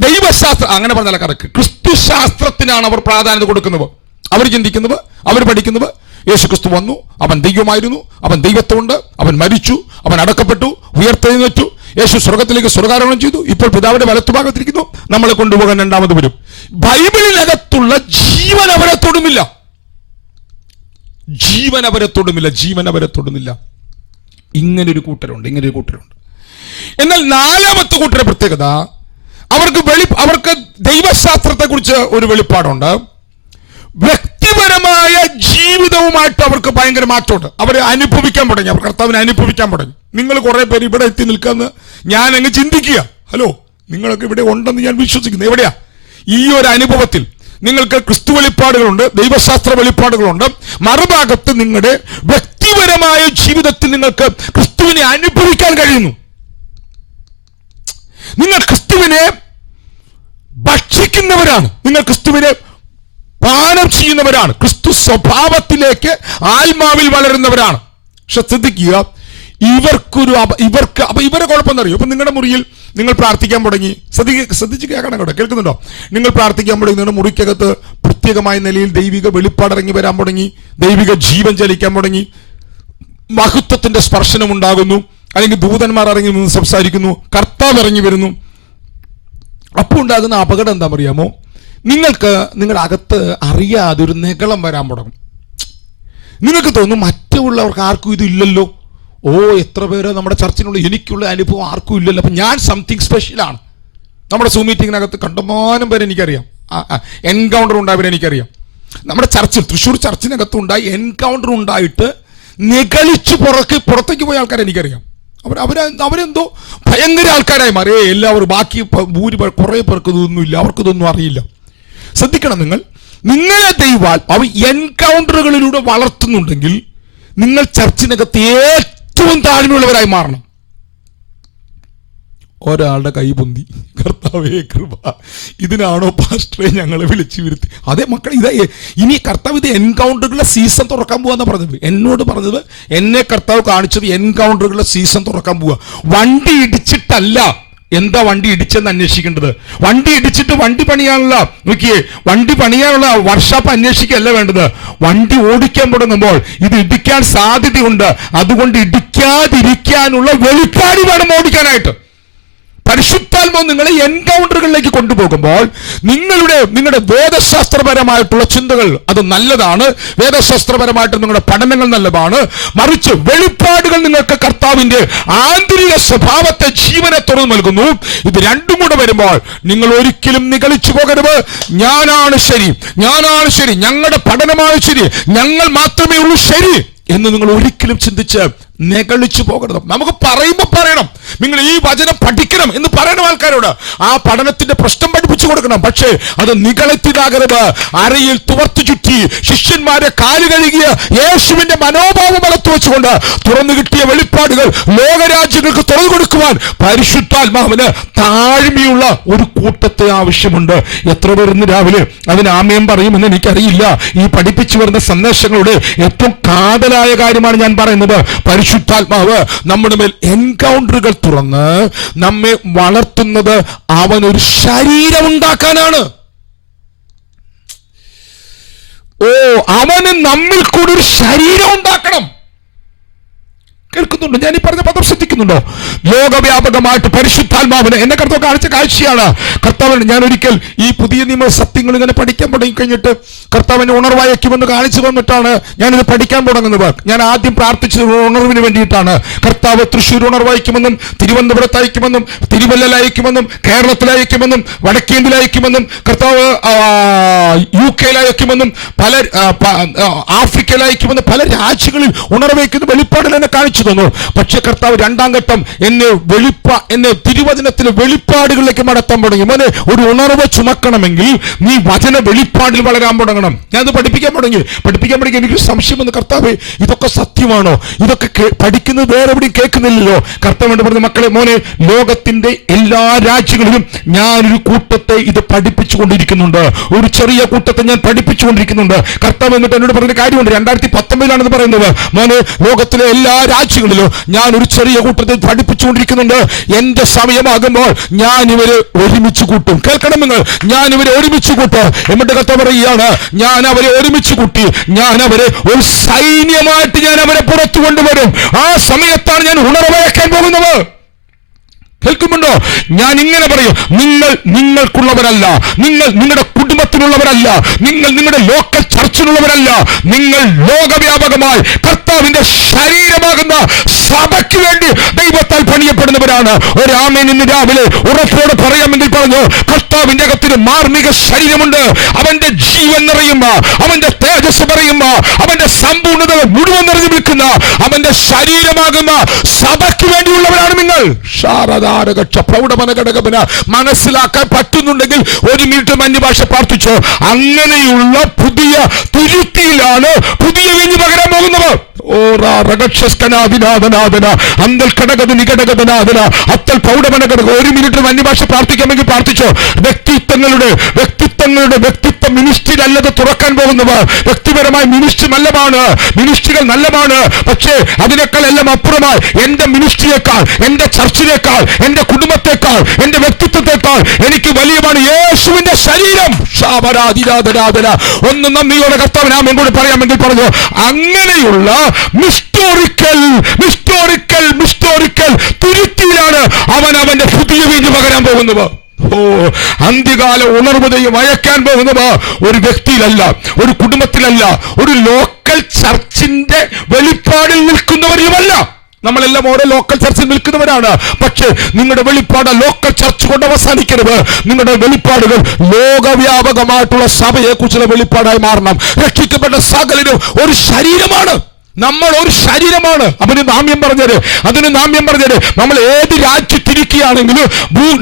ദൈവശാസ്ത്രം, അങ്ങനെ പറഞ്ഞാൽ കറക്റ്റ്, ക്രിസ്തു ശാസ്ത്രത്തിനാണ് അവർ പ്രാധാന്യം കൊടുക്കുന്നത്. അവർ ചിന്തിക്കുന്നത്, അവർ പഠിക്കുന്നത്, യേശു ക്രിസ്തു വന്നു, അവൻ ദൈവമായിരുന്നു, അവൻ ദൈവത്വമുണ്ട്, അവൻ മരിച്ചു, അവൻ അടക്കപ്പെട്ടു, ഉയർത്തെഴുന്നേറ്റു, യേശു സ്വർഗത്തിലേക്ക് സ്വർഗാരോഹണം ചെയ്തു, ഇപ്പോൾ പിതാവിന്റെ വലത്തുഭാഗത്തിരിക്കുന്നു, നമ്മളെ കൊണ്ടുപോകാൻ രണ്ടാമത് വരും. ബൈബിളിനകത്തുള്ള ജീവൻ അവരെ തൊടുമില്ല. ഇങ്ങനൊരു കൂട്ടരുണ്ട്. എന്നാൽ നാലാമത്തെ കൂട്ടരുടെ പ്രത്യേകത, അവർക്ക് ദൈവശാസ്ത്രത്തെ കുറിച്ച് ഒരു വെളിപ്പാടുണ്ട്. വ്യക്തിപരമായ ജീവിതവുമായിട്ട് അവർക്ക് ഭയങ്കര മാറ്റമുണ്ട്. അവരെ അനുഭവിക്കാൻ തുടങ്ങി, അവർ കർത്താവിനെ അനുഭവിക്കാൻ തുടങ്ങി. നിങ്ങൾ കുറെ പേര് ഇവിടെ എത്തി നിൽക്കാന്ന് ഞാൻ അങ്ങ് ചിന്തിക്കുക. ഹലോ, നിങ്ങളൊക്കെ ഇവിടെ ഉണ്ടെന്ന് ഞാൻ വിശ്വസിക്കുന്നു. എവിടെയാ? ഈ ഒരു അനുഭവത്തിൽ നിങ്ങൾക്ക് ക്രിസ്തു വെളിപ്പാടുകളുണ്ട്, ദൈവശാസ്ത്ര വെളിപ്പാടുകളുണ്ട്. മറുഭാഗത്ത് നിങ്ങളുടെ വ്യക്തിപരമായ ജീവിതത്തിൽ നിങ്ങൾക്ക് ക്രിസ്തുവിനെ അനുഭവിക്കാൻ കഴിയുന്നു. നിങ്ങൾ ക്രിസ്തുവിനെ ഭക്ഷിക്കുന്നവരാണ്, നിങ്ങൾ ക്രിസ്തുവിനെ പാനം ചെയ്യുന്നവരാണ്, ക്രിസ്തു സ്വഭാവത്തിലേക്ക് ആത്മാവിൽ വളരുന്നവരാണ്. പക്ഷെ ശ്രദ്ധിക്കുക, ഇവരെ കുഴപ്പമെന്നറിയോ? ഇപ്പൊ നിങ്ങളുടെ മുറിയിൽ നിങ്ങൾ പ്രാർത്ഥിക്കാൻ തുടങ്ങി, ശ്രദ്ധിച്ച് കേൾക്കണം കേട്ടോ, കേൾക്കുന്നുണ്ടോ? നിങ്ങൾ പ്രാർത്ഥിക്കാൻ തുടങ്ങി, നിങ്ങളുടെ മുറിക്കകത്ത് പ്രത്യേകമായ നിലയിൽ ദൈവിക വെളിപ്പാടിറങ്ങി വരാൻ തുടങ്ങി, ദൈവിക ജീവൻ ചലിക്കാൻ തുടങ്ങി, മഹത്വത്തിന്റെ സ്പർശനം ഉണ്ടാകുന്നു, അല്ലെങ്കിൽ ദൂതന്മാർ ഇറങ്ങി നിന്ന് സംസാരിക്കുന്നു, കർത്താവ് ഇറങ്ങി വരുന്നു. അപ്പോൾ ഉണ്ടാകുന്ന അപകടം എന്താ അറിയാമോ? നിങ്ങൾക്ക് നിങ്ങളുടെ അകത്ത് അറിയാതെ ഒരു നെഗളം വരാൻ തുടങ്ങും. നിങ്ങൾക്ക് തോന്നും മറ്റുള്ളവർക്ക് ആർക്കും ഇതില്ലല്ലോ. ഓ, എത്ര പേര് നമ്മുടെ ചർച്ചിനുള്ള എനിക്കുള്ള അനുഭവം ആർക്കും ഇല്ലല്ലോ, അപ്പം ഞാൻ സംതിങ് സ്പെഷ്യലാണ്. നമ്മുടെ സൂം മീറ്റിങ്ങിനകത്ത് കണ്ടമാനം പേര് എനിക്കറിയാം, എൻകൗണ്ടർ ഉണ്ടായവരെ എനിക്കറിയാം. നമ്മുടെ ചർച്ചിൽ, തൃശ്ശൂർ ചർച്ചിനകത്ത് ഉണ്ടായി എൻകൗണ്ടർ ഉണ്ടായിട്ട് നിഗളിച്ച് പുറത്തേക്ക് പോയ ആൾക്കാരെ എനിക്കറിയാം. അവരെന്തോ ഭയങ്കര ആൾക്കാരായി മാറി. എല്ലാവരും ബാക്കി കുറേ പേർക്ക് ഇതൊന്നുമില്ല, അവർക്കിതൊന്നും അറിയില്ല. ശ്രദ്ധിക്കണം, നിങ്ങളെ ദൈവം അവ എൻകൗണ്ടറുകളിലൂടെ വളർത്തുന്നുണ്ടെങ്കിൽ നിങ്ങൾ ചർച്ചിനകത്ത് ഏറ്റവും താഴ്മയുള്ളവരായി മാറണം. ഒരാളുടെ കൈ പൊന്തി, കർത്താവേ കൃപ, ഇതിനാണോ പാസ്റ്ററെ ഞങ്ങളെ വിളിച്ചു വരുത്തി? അതേ മക്കൾ, ഇനി കർത്താവ് ഇത് എൻകൗണ്ടറുകളുടെ സീസൺ തുറക്കാൻ പോവാന്നാ പറഞ്ഞത്. എന്നോട് പറഞ്ഞത്, എന്നെ കർത്താവ് കാണിച്ചത് എൻകൗണ്ടറുകളുടെ സീസൺ തുറക്കാൻ പോവാ. വണ്ടി ഇടിച്ചിട്ടല്ല. എന്താ വണ്ടി ഇടിച്ചെന്ന് അന്വേഷിക്കേണ്ടത്? വണ്ടി ഇടിച്ചിട്ട് വണ്ടി പണിയാനുള്ള, നോക്കിയേ, വണ്ടി പണിയാനുള്ള വർക്ക്ഷോപ്പ് അന്വേഷിക്കുകയല്ല വേണ്ടത്. വണ്ടി ഓടിക്കാൻ തുടങ്ങുമ്പോൾ ഇത് ഇടിക്കാൻ സാധ്യതയുണ്ട്, അതുകൊണ്ട് ഇടിക്കാതിരിക്കാനുള്ള വെളിപ്പാട് വേണം ഓടിക്കാനായിട്ട്. പരിശുദ്ധാത്മാവ് നിങ്ങളെ എൻകൗണ്ടറുകളിലേക്ക് കൊണ്ടുപോകുമ്പോൾ നിങ്ങളുടെ വേദശാസ്ത്രപരമായിട്ടുള്ള ചിന്തകൾ അത് നല്ലതാണ്, വേദശാസ്ത്രപരമായിട്ട് നിങ്ങളുടെ പഠനങ്ങൾ നല്ലതാണ്. മറിച്ച് വെളിപ്പാടുകൾ നിങ്ങൾക്ക് കർത്താവിന്റെ ആന്തരിക സ്വഭാവത്തെ, ജീവനെ തുറന്നു നൽകുന്നു. ഇത് രണ്ടും കൂടെ വരുമ്പോൾ നിങ്ങൾ ഒരിക്കലും നിഗളിച്ചു പോകരുത്. ഞാനാണ് ശരി, ഞങ്ങളുടെ പഠനമാണ് ശരി, ഞങ്ങൾ മാത്രമേ ഉള്ളൂ ശരി എന്ന് നിങ്ങൾ ഒരിക്കലും ചിന്തിച്ച് നെഗളിച്ചു പോകരുത്. നമുക്ക് പറയുമ്പോൾ പറയണം, നിങ്ങൾ ഈ വചനം പഠിക്കണം എന്ന് പറയണം ആൾക്കാരോട്. ആ പഠനത്തിന്റെ പ്രശ്നം പഠിപ്പിച്ചു കൊടുക്കണം. പക്ഷേ അത് നിഗളിച്ചതാകരുത്. അരയിൽ തുവർത്തി ചുറ്റി ശിഷ്യന്മാരെ കാല് കഴുകിയ യേശുവിന്റെ മനോഭാവം വളർത്തു വെച്ചുകൊണ്ട് തുറന്നു കിട്ടിയ വെളിപ്പാടുകൾ ലോകരാജ്യങ്ങൾക്ക് തുറന്നു കൊടുക്കുവാൻ പരിശുദ്ധാത്മാവിന് താഴ്മയുള്ള ഒരു കൂട്ടത്തെ ആവശ്യമുണ്ട്. എത്ര പേർ ഇന്ന് രാവിലെ അതിന് ആമയം പറയുമെന്ന് എനിക്കറിയില്ല. ഈ പഠിപ്പിച്ചു വരുന്ന സന്ദേശങ്ങളുടെ ഏറ്റവും കാതലായ കാര്യമാണ് ഞാൻ പറയുന്നത്. പരിശുദ്ധാത്മാവ് നമ്മുടെ മേൽ എൻകൗണ്ടറുകൾ തുറന്ന് നമ്മെ വളർത്തുന്നത് അവനൊരു ശരീരം ഉണ്ടാക്കാനാണ്. അവന് നമ്മിൽ കൂടി ഒരു ശരീരം ഉണ്ടാക്കണം. കേൾക്കുന്നുണ്ടോ? ഞാൻ ഈ പറഞ്ഞ പദം ശ്രദ്ധിക്കുന്നുണ്ടോ? ലോകവ്യാപകമായിട്ട് പരിശുദ്ധാത്മാവിന് എന്നെ കർത്താവ് കാണിച്ച കാഴ്ചയാണ്. കർത്താവിന് ഞാൻ ഒരിക്കൽ ഈ പുതിയ നിയമ സത്യങ്ങൾ ഇങ്ങനെ പഠിക്കാൻ തുടങ്ങി കഴിഞ്ഞിട്ട് കർത്താവിനെ ഉണർവായിക്കുമെന്ന് കാണിച്ചു വന്നിട്ടാണ് ഞാനിത് പഠിക്കാൻ തുടങ്ങുന്നത്. ഞാൻ ആദ്യം പ്രാർത്ഥിച്ചത് ഉണർവിന് വേണ്ടിയിട്ടാണ്. കർത്താവ് തൃശ്ശൂർ ഉണർവായിക്കുമെന്നും തിരുവനന്തപുരത്ത് അയക്കുമെന്നും തിരുവല്ലയിലയക്കുമെന്നും കേരളത്തിലയക്കുമെന്നും വടക്കേന്ത്യയിലയക്കുമെന്നും കർത്താവ് UK-യിലയക്കുമെന്നും പല ആഫ്രിക്കയിലയക്കുമെന്നും പല രാജ്യങ്ങളിൽ ഉണർവയ്ക്കുന്ന വെളിപ്പാടിൽ എന്നെ കാണിച്ചു തന്നു. പക്ഷെ കർത്താവ് രണ്ടാം ഘട്ടം എന്നെ തിരുവചനത്തിലെ വെളിപ്പാടുകളിലേക്ക് മടത്താൻ തുടങ്ങി. മോനെ, ഒരു ഉണർവ് ചുമക്കണമെങ്കിൽ നീ വചന വെളിപ്പാടിൽ വളരാൻ തുടങ്ങണം. ഞാനത് പഠിപ്പിക്കാൻ തുടങ്ങി. എനിക്ക് സംശയം വന്നു, കർത്താവേ ഇതൊക്കെ സത്യമാണോ? ഇതൊക്കെ പഠിക്കുന്നത് വേറെ എവിടെയും കേൾക്കുന്നില്ലല്ലോ. കർത്താവ് എന്ന് പറഞ്ഞ, മക്കളെ, മോനെ, ലോകത്തിന്റെ എല്ലാ രാജ്യങ്ങളിലും ഞാനൊരു കൂട്ടത്തെ ഇത് പഠിപ്പിച്ചുകൊണ്ടിരിക്കുന്നുണ്ട്. ഒരു ചെറിയ കൂട്ടത്തെ ഞാൻ പഠിപ്പിച്ചുകൊണ്ടിരിക്കുന്നുണ്ട്. കർത്താവ് എന്നിട്ട് എന്നോട് പറഞ്ഞ കാര്യമുണ്ട്. 2019 പറയുന്നത്, മോനെ, ലോകത്തിലെ എല്ലാ രാജ്യങ്ങളിലും ഞാൻ ഒരു ചെറിയ കൂട്ടത്തെ പഠിപ്പിച്ചുകൊണ്ടിരിക്കുന്നുണ്ട്. എന്റെ സമയമാകുമ്പോൾ ഞാൻ ഇവരെ ഒരുമിച്ച് കൂട്ടും. കേൾക്കണം നിങ്ങൾ, ഞാൻ ഇവരെ ഒരുമിച്ച് കൂട്ടും. എന്നിട്ട് കർത്താവ് പറയുകയാണ്, ഞാൻ അവരെ ഒരുമിച്ച് കൂട്ടി, ഞാൻ അവരെ ഒരു സൈന്യമായിട്ട് ഞാൻ അവരെ പുറത്തു കൊണ്ടുവരും. ആ സമയത്താണ് ഞാൻ ഉണർവയ്ക്കാൻ പോകുന്നത്. കേൾക്കുന്നുണ്ടോ? ഞാൻ ഇങ്ങനെ പറയും, നിങ്ങൾക്കുള്ളവരല്ല, നിങ്ങളുടെ കുടുംബത്തിനുള്ളവരല്ല, നിങ്ങളുടെ ലോക്കൽ ചർച്ചിനുള്ളവരല്ല, നിങ്ങൾ ലോകവ്യാപകമായി കർത്താവിന്റെ ശരീരമാകുന്ന സഭയ്ക്ക് വേണ്ടി ദൈവത്താൽ പണിയപ്പെടുന്നവരാണ്. ആരാണ് ഒരു ആമേൻ ഇന്ന് രാവിലെ ഉറപ്പോടെ പറയാമെങ്കിൽ പറഞ്ഞു, കർത്താവിന്റെ അകത്തിന് മാർമിക ശരീരമുണ്ട്. അവന്റെ ജീവൻ നിറയുമ്പോ, അവന്റെ തേജസ് പറയുമ്പോ, അവന്റെ സമ്പൂർണ്ണത മുഴുവൻ നിറഞ്ഞു നിൽക്കുന്ന അവന്റെ ശരീരമാകുന്ന സഭയ്ക്ക് വേണ്ടിയുള്ളവരാണ് നിങ്ങൾ. മനസ്സിലാക്കാൻ പറ്റുന്നുണ്ടെങ്കിൽ 1 മിനിറ്റ് അന്യഭാഷ പ്രാർത്ഥിച്ചോ. അങ്ങനെയുള്ള പുതിയ തുരുത്തിയിലാണ് പുതിയ വീഞ്ഞ് പകരാൻ പോകുന്നത്. ഒരു മിനിറ്റ് അന്യഭാഷ പ്രാർത്ഥിക്കാമെങ്കിൽ പ്രാർത്ഥിച്ചോ. വ്യക്തിത്വ മിനിസ്ട്രി അല്ലത് തുറക്കാൻ പോകുന്നവർ. വ്യക്തിപരമായ മിനിസ്ട്രി മിനിസ്ട്രികൾ നല്ലതാണ്. പക്ഷേ അതിനേക്കാൾ എല്ലാം അപ്പുറമായി എന്റെ മിനിസ്ട്രിയേക്കാൾ, എന്റെ ചർച്ചിനേക്കാൾ, എന്റെ കുടുംബത്തെക്കാൾ, എന്റെ വ്യക്തിത്വത്തെക്കാൾ എനിക്ക് വലിയതാണ് യേശുവിന്റെ ശരീരം. ഒന്ന് നന്ദിയോടെ കർത്താവിനെ ആമേൻ കൂടി പറയാമെങ്കിൽ പറഞ്ഞു. അങ്ങനെയുള്ള മിസ്റ്റോറിക്കൽ തുരുത്തിയിലാണ് അവന്റെ പുതിയ വീഞ്ഞ് പകരാൻ പോകുന്നത്. അന്ത്യകാല ഉണർവതയും അയക്കാൻ പോകുന്നത് ഒരു വ്യക്തിയിലല്ല, ഒരു കുടുംബത്തിലല്ല, ഒരു ലോക്കൽ ചർച്ചിന്റെ വെളിപ്പാടിൽ നിൽക്കുന്നവരുമല്ല. നമ്മളെല്ലാം ഓരോ ലോക്കൽ ചർച്ചിൽ നിൽക്കുന്നവരാണ്. പക്ഷേ നിങ്ങളുടെ വെളിപ്പാട് ലോക്കൽ ചർച്ച് കൊണ്ട് അവസാനിക്കരുത്. നിങ്ങളുടെ വെളിപ്പാടുകൾ ലോകവ്യാപകമായിട്ടുള്ള സഭയെ കുറിച്ചുള്ള വെളിപ്പാടായി മാറണം. രക്ഷിക്കപ്പെട്ട സകലരും ഒരു ശരീരമാണ്. നമ്മൾ ഒരു ശരീരമാണ്. അതിന് നാമ്യം പറഞ്ഞത് നമ്മൾ ഏത് രാജ്യത്തിരിക്കുകയാണെങ്കിലും,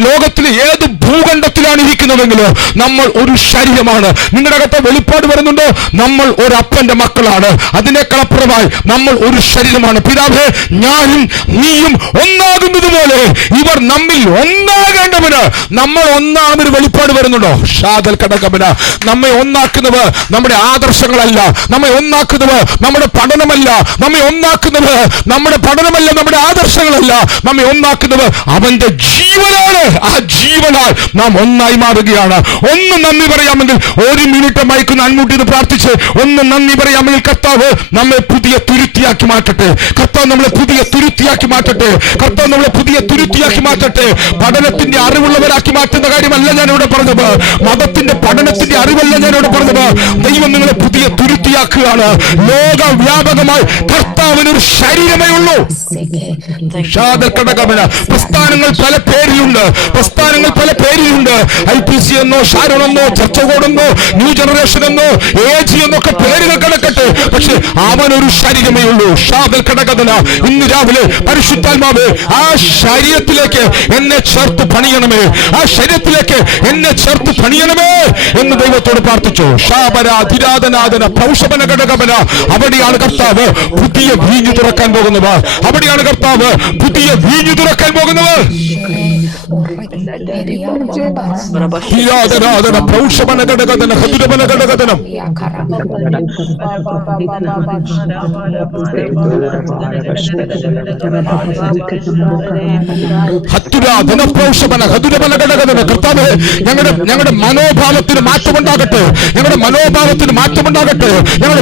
ലോകത്തിലെ ഏത് ഭൂഖണ്ഡത്തിലാണ് ഇരിക്കുന്നതെങ്കിലും നമ്മൾ ഒരു ശരീരമാണ്. നിങ്ങളുടെ അകത്ത് വെളിപ്പാട് വരുന്നുണ്ടോ? നമ്മൾ ഒരു അപ്പന്റെ മക്കളാണ്. അതിനേക്കളപ്പുറമായി നമ്മൾ ഒരു ശരീരമാണ്. പിതാവേ, ഞാനും നീയും ഒന്നാകുന്നത് പോലെ ഇവർ നമ്മിൽ ഒന്നാകേണ്ടവന് നമ്മൾ ഒന്നാണെന്നൊരു വെളിപ്പാട് വരുന്നുണ്ടോ? ഷാദൽ കടകബന. നമ്മെ ഒന്നാക്കുന്നവർ നമ്മുടെ ആദർശങ്ങളല്ല, നമ്മെ ഒന്നാക്കുന്നവർ നമ്മുടെ പഠനമല്ല, നമ്മെ ഒന്നാക്കുന്നത് നമ്മുടെ പഠനമല്ല, നമ്മുടെ ആദർശങ്ങളല്ല, നമ്മെ ഒന്നാക്കുന്നത് അവന്റെ ജീവനാണ്. ആ ജീവനാൽ നാം ഒന്നായി മാറുകയാണ്. ഒന്ന് നന്ദി പറയാമെങ്കിൽ 1 മിനിറ്റ് മയക്കുന്ന അൺമ്യൂട്ട് പ്രാർത്ഥിച്ച് ഒന്ന് നന്ദി പറയാമെങ്കിൽ കർത്താവ് നമ്മെ പുതിയ തുരുത്തിയാക്കി മാറ്റട്ടെ. കർത്താവ് നമ്മളെ പുതിയ തുരുത്തിയാക്കി മാറ്റട്ടെ. കർത്താവ് നമ്മളെ പുതിയ തുരുത്തിയാക്കി മാറ്റട്ടെ. പഠനത്തിന്റെ അറിവുള്ളവരാക്കി മാറ്റുന്ന കാര്യമല്ല ഞാനിവിടെ പറഞ്ഞത്. മതത്തിന്റെ പഠനത്തിന്റെ അറിവല്ല ഞാനിവിടെ പറഞ്ഞത്. ദൈവം നിങ്ങളെ പുതിയ തുരുത്തിയാക്കുകയാണ്. ലോകവ്യാപകമായി കർത്താവിനൊരു ശരീരമേ ഉള്ളൂ. പ്രസ്ഥാനങ്ങൾ പല പേരിലുണ്ട്. IPC എന്നോ, ഷാരോൺ എന്നോ, ചർച്ച കോഡെന്നോ, ന്യൂ ജനറേഷൻ എന്നോ, AG എന്നൊക്കെ പേരുകൾ കിടക്കട്ടെ. പക്ഷെ അവനൊരു ശരീരമേ ഉള്ളൂ. ഷാദൽ കടകഥന. ഇന്ന് രാവിലെ പരിശുദ്ധാത്മാവ് ആ ശരീരത്തിലേക്ക് എന്നെ ചേർത്ത് പണിയണമേ, ആ ശരീരത്തിലേക്ക് എന്നെ ചേർത്ത് പണിയണമേ എന്ന് ദൈവത്തോട് പ്രാർത്ഥിച്ചു. ഷാബരാധിരാധനാഥന പൗഷപന ഘടകപന. അവിടെയാണ് കർത്താവ് പുതിയ വീഞ്ഞു തുറക്കാൻ പോകുന്നത്. അവിടെയാണ് കർത്താവ് പുതിയ വീഞ്ഞു തുറക്കാൻ പോകുന്നത്. ഞങ്ങളുടെ മനോഭാവത്തിന് മാറ്റമുണ്ടാകട്ടെ, ഞങ്ങളുടെ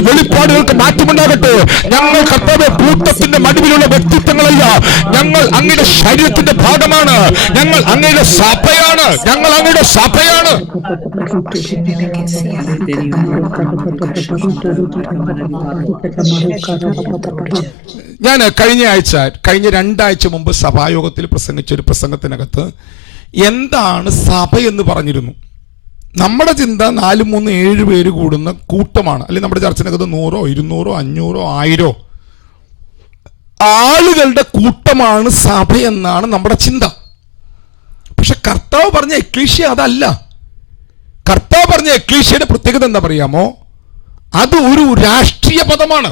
വെളിപ്പാടുകൾക്ക് മാറ്റമുണ്ടാകട്ടെ. ഞങ്ങൾ കർത്താവേ കൂട്ടത്തിന്റെ നടുവിലുള്ള വ്യക്തിത്വങ്ങളല്ല, ഞങ്ങൾ അങ്ങയുടെ ശരീരത്തിന്റെ ഭാഗമാണ്. ഞങ്ങൾ അങ്ങയുടെ സഭയാണ്. ഞാൻ കഴിഞ്ഞ 2 ആഴ്ച മുമ്പ് സഭായോഗത്തിൽ പ്രസംഗിച്ച ഒരു പ്രസംഗത്തിനകത്ത് എന്താണ് സഭ എന്ന് പറഞ്ഞിരുന്നു. നമ്മുടെ ചിന്ത 4, 3, 7 പേര് കൂടുന്ന കൂട്ടമാണ്. അല്ലെങ്കിൽ നമ്മുടെ ചർച്ചിനകത്ത് 100, 200, 500, 1000 ആളുകളുടെ കൂട്ടമാണ് സഭ എന്നാണ് നമ്മുടെ ചിന്ത. പക്ഷെ കർത്താവ് പറഞ്ഞ എക്ലീഷ്യ അതല്ല. കർത്താവ് പറഞ്ഞ എക്ലീഷ്യയുടെ പ്രത്യേകത എന്താ പറയാമോ? അത് ഒരു രാഷ്ട്രീയ പദമാണ്.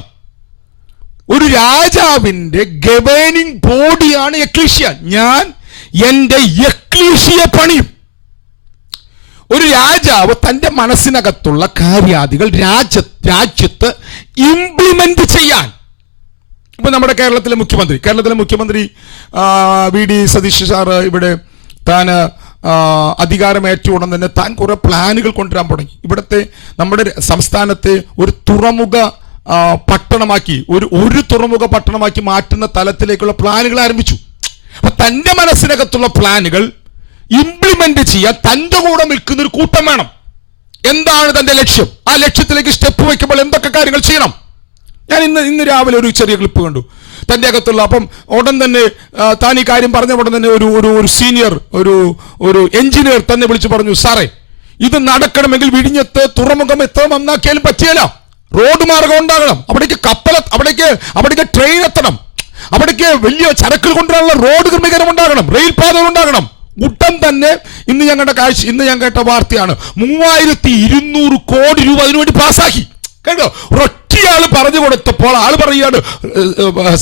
ഒരു രാജാവിന്റെ ഗവേണിംഗ് ബോഡിയാണ് എക്ലീഷ്യ. ഞാൻ എന്റെ എക്ലീഷ്യയെ പണിയും. ഒരു രാജാവ് തന്റെ മനസ്സിനകത്തുള്ള കാര്യാദികൾ രാജ്യത്ത് ഇംപ്ലിമെന്റ് ചെയ്യാൻ. ഇപ്പൊ നമ്മുടെ കേരളത്തിലെ മുഖ്യമന്ത്രി VD സതീഷ് സാറ് ഇവിടെ താൻ അധികാരമേറ്റ ഉടൻ തന്നെ താൻ കുറെ പ്ലാനുകൾ കൊണ്ടുവരാൻ തുടങ്ങി. ഇവിടുത്തെ നമ്മുടെ സംസ്ഥാനത്തെ ഒരു തുറമുഖ പട്ടണമാക്കി, ഒരു തുറമുഖ പട്ടണമാക്കി മാറ്റുന്ന തലത്തിലേക്കുള്ള പ്ലാനുകൾ ആരംഭിച്ചു. അപ്പൊ തന്റെ മനസ്സിനകത്തുള്ള പ്ലാനുകൾ ഇംപ്ലിമെന്റ് ചെയ്യാൻ തന്റെ കൂടെ നിൽക്കുന്ന ഒരു കൂട്ടം വേണം. എന്താണ് തന്റെ ലക്ഷ്യം? ആ ലക്ഷ്യത്തിലേക്ക് സ്റ്റെപ്പ് വയ്ക്കുമ്പോൾ എന്തൊക്കെ കാര്യങ്ങൾ ചെയ്യണം? ഞാൻ ഇന്ന് രാവിലെ ഒരു ചെറിയ ക്ലിപ്പ് കണ്ടു. തൻ്റെ അകത്തുള്ള. അപ്പം ഉടൻ തന്നെ താൻ ഈ കാര്യം പറഞ്ഞ ഉടൻ തന്നെ ഒരു സീനിയർ ഒരു എഞ്ചിനീയർ തന്നെ വിളിച്ചു പറഞ്ഞു, സാറേ ഇത് നടക്കണമെങ്കിൽ വിഴിഞ്ഞത്ത് തുറമുഖം എത്ര നന്നാക്കിയാലും പറ്റിയല്ല, റോഡ് മാർഗം ഉണ്ടാകണം, അവിടേക്ക് ട്രെയിൻ എത്തണം, അവിടേക്ക് വലിയ ചരക്കുകൾ കൊണ്ടുവരാനുള്ള റോഡ് ക്രമീകരണം ഉണ്ടാകണം, റെയിൽ പാതകൾ ഉണ്ടാകണം. ഉടൻ തന്നെ ഇന്ന് ഞാൻ കേട്ട വാർത്തയാണ് 3200 കോടി രൂപ അതിനുവേണ്ടി പാസ്സാക്കി. കേട്ടോ, ഒറ്റയാള് പറഞ്ഞു കൊടുത്തപ്പോൾ ആള് പറയുകയാണ്,